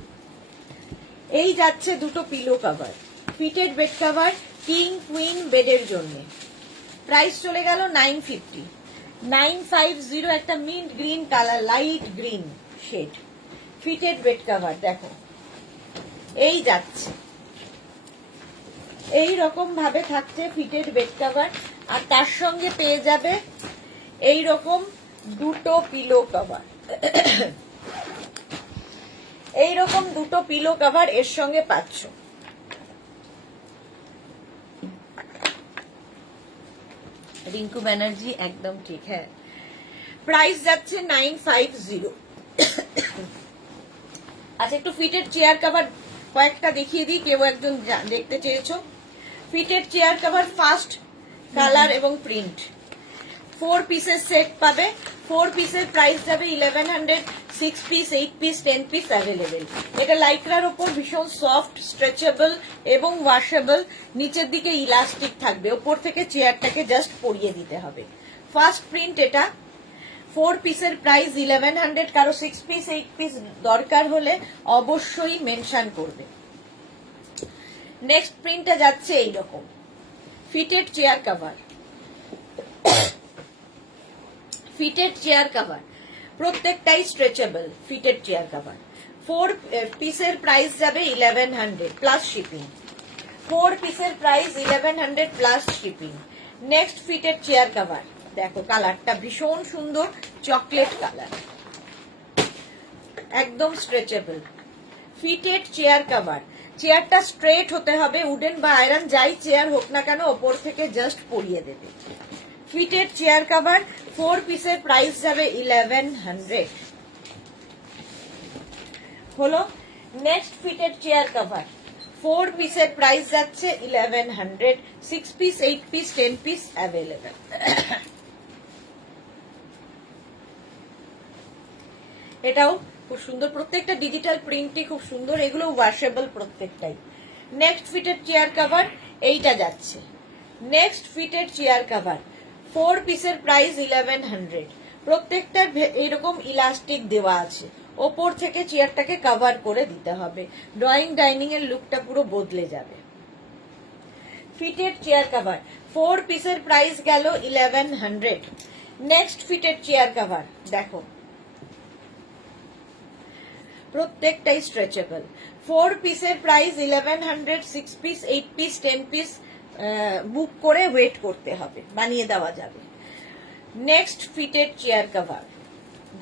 এই যাচ্ছে দুটো pillow cover, fitted bed cover king queen বেডের জন্য। প্রাইস চলে গেল 950। 950, একটা mint green colour, light green shade, fitted bed cover. দেখো এই যাচ্ছে, এই রকম ভাবে থাকছে ফিটেড বেড কভার, আর তার সঙ্গে পেয়ে যাবে এই রকম দুটো পিলো কভার। এইরকম দুটো পিলো কভার এর সঙ্গে পাচ্ছ। রিঙ্কু ব্যানার্জি একদম ঠিক, হ্যাঁ। প্রাইস যাচ্ছে 950। আচ্ছা, একটু ফিটেড চেয়ার কভার কয়েকটা দেখিয়ে দিই, কেউ একজন দেখতে চেয়েছো। Fitted chair cover first colour এবং প্রিন্ট, 4 পিসের সেট পাবে। 4 পিসের প্রাইস যাবে 1100, 6 পিস, 8 পিস, 10 পিস অ্যাভেলেবেল। এটা লাইক্রার ওপর ভীষণ সফট, স্ট্রেচেবল এবং ওয়াশেবল, নিচের দিকে ইলাস্টিক থাকবে, ওপর থেকে চেয়ারটাকে জাস্ট পরিয়ে দিতে হবে। ফার্স্ট প্রিন্ট এটা, 4 পিসের প্রাইস 1100। কারো 6 পিস, 8 পিস দরকার হলে অবশ্যই মেনশন করবে। নেক্সট প্রিন্টটা যাচ্ছে এইরকম, fitted chair cover. Fitted chair cover প্রত্যেকটাই স্ট্রেচেবল, ফিটেড চেয়ার কভার। 4 পিসের প্রাইস যাবে 1100 প্লাস শিপিং। 4 পিসের price 1100 plus shipping. Next fitted chair cover, দেখো কালারটা ভীষণ সুন্দর, চকলেট কালার, একদম স্ট্রেচেবল। ফিটেড চেয়ার কভার, চেয়ারটা স্ট্রেট হতে হবে, উডেন বা আয়রন যাই চেয়ার হোক না কেন ওপর থেকে জাস্ট পরিয়ে দেবে। ফিটেড চেয়ার কভার 4 পিসের প্রাইস যাবে 1100 হলো। নেক্সট ফিটেড চেয়ার কভার 4 পিসের প্রাইস যাচ্ছে 1100, 6 পিস, 8 পিস, 10 পিস অ্যাভেলেবেল। এটাও খুব সুন্দর, প্রত্যেকটা ডিজিটাল প্রিন্টই খুব সুন্দর, এগুলো ওয়াশেবল প্রত্যেকটাই। নেক্সট ফিটেড চেয়ার কভার এইটা যাচ্ছে। নেক্সট ফিটেড চেয়ার কভার 4 পিসের প্রাইস 1100, প্রত্যেকটার এরকম ইলাস্টিক দেওয়া আছে, ওপর থেকে চেয়ারটাকে কভার করে দিতে হবে, ড্রয়িং ডাইনিং এর লুকটা পুরো বদলে যাবে। ফিটেড চেয়ার কভার 4 পিসের প্রাইস গেল 1100। নেক্সট ফিটেড চেয়ার কভার দেখো, প্রত্যেকটাই স্ট্রেচেবল। 4 পিসের প্রাইস 1100, 6 পিস, 8 পিস, 10 পিস বুক করে ওয়েট করতে হবে, বানিয়ে দেওয়া যাবে। নেক্সট ফিটেড চেয়ার কভার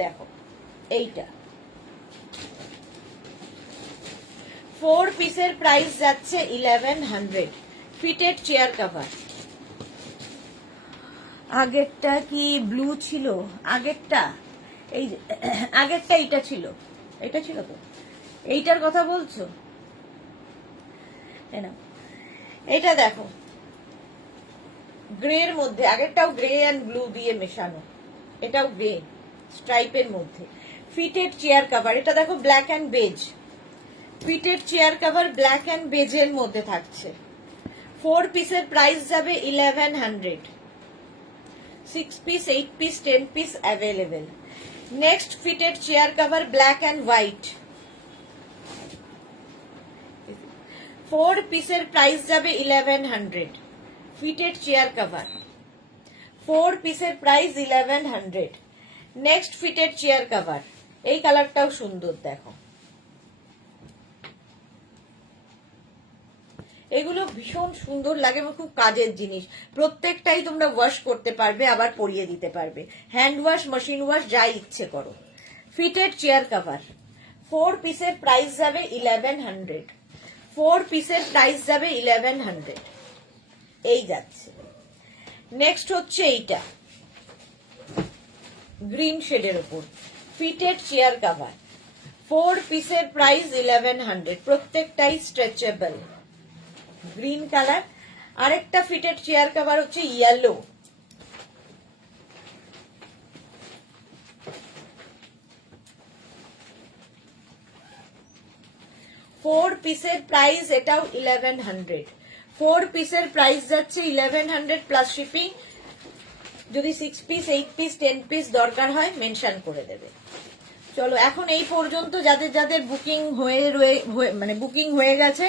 দেখো এইটা, 4 পিসের প্রাইস যাচ্ছে 1100, ফিটেড চেয়ার কভার। আগেরটা কি ব্লু ছিল? আগেরটা এই আগেরটা এটা ছিল, এটা ছিল তো, এইটার কথা বলছো? এটা দেখো গ্রে এর মধ্যে, আগেরটাও গ্রে এন্ড ব্লু দিয়ে মেশানো, এটাও গ্রে স্ট্রাইপের মধ্যে। ফিটেড চেয়ার কভার, এটা দেখো black and beige, fitted chair cover black and বেজের মধ্যে থাকছে। 4 পিসের প্রাইস যাবে 1100, 6 piece, 8 piece, 10 piece available. Next fitted chair cover black and white, 4 পিসের প্রাইস যাবে 1100, ফিটেড চেয়ার কভার 4 পিসের price 1100। Next fitted chair cover, এই কালারটাও সুন্দর, দেখো এগুলো ভীষণ সুন্দর লাগে এবং খুব কাজের জিনিস, প্রত্যেকটাই তোমরা ওয়াশ করতে পারবে, আবার পরিয়ে দিতে পারবে, হ্যান্ড ওয়াশ, মেশিন ওয়াশ, যাই ইচ্ছে করো। ফিটেড চেয়ার কভার 4 পিসের প্রাইস যাবে 1100, 4 পিসের প্রাইস যাবে 1100, এই যাচ্ছে। নেক্সট হচ্ছে এইটা গ্রিন শেডের উপর ফিটেড চেয়ার কভার, 4 পিসের প্রাইস 1100, প্রত্যেকটাই স্ট্রেচেবল, গ্রিন কালার। আরেকটা ফিটেড চেয়ার কভার হচ্ছে ইয়েলো, 4 পিসের প্রাইস এটাও 1100, 4 পিসের প্রাইস যাচ্ছে 1100 প্লাস শিপিং। যদি 6 পিস, 8 পিস, 10 পিস দরকার হয় মেনশন করে দেবে। চলো এখন এই পর্যন্ত যাদের যাদের বুকিং মানে বুকিং হয়ে গেছে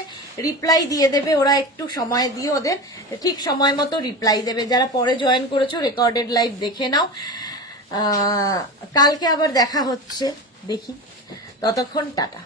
রিপ্লাই দিয়ে দেবে ওরা, একটু সময় দিয়ে ওদের ঠিক সময় মতো রিপ্লাই দেবে। যারা পরে জয়েন করেছো রেকর্ডেড লাইভ দেখে নাও। কালকে আবার দেখা হচ্ছে, দেখি, ততক্ষণ টাটা।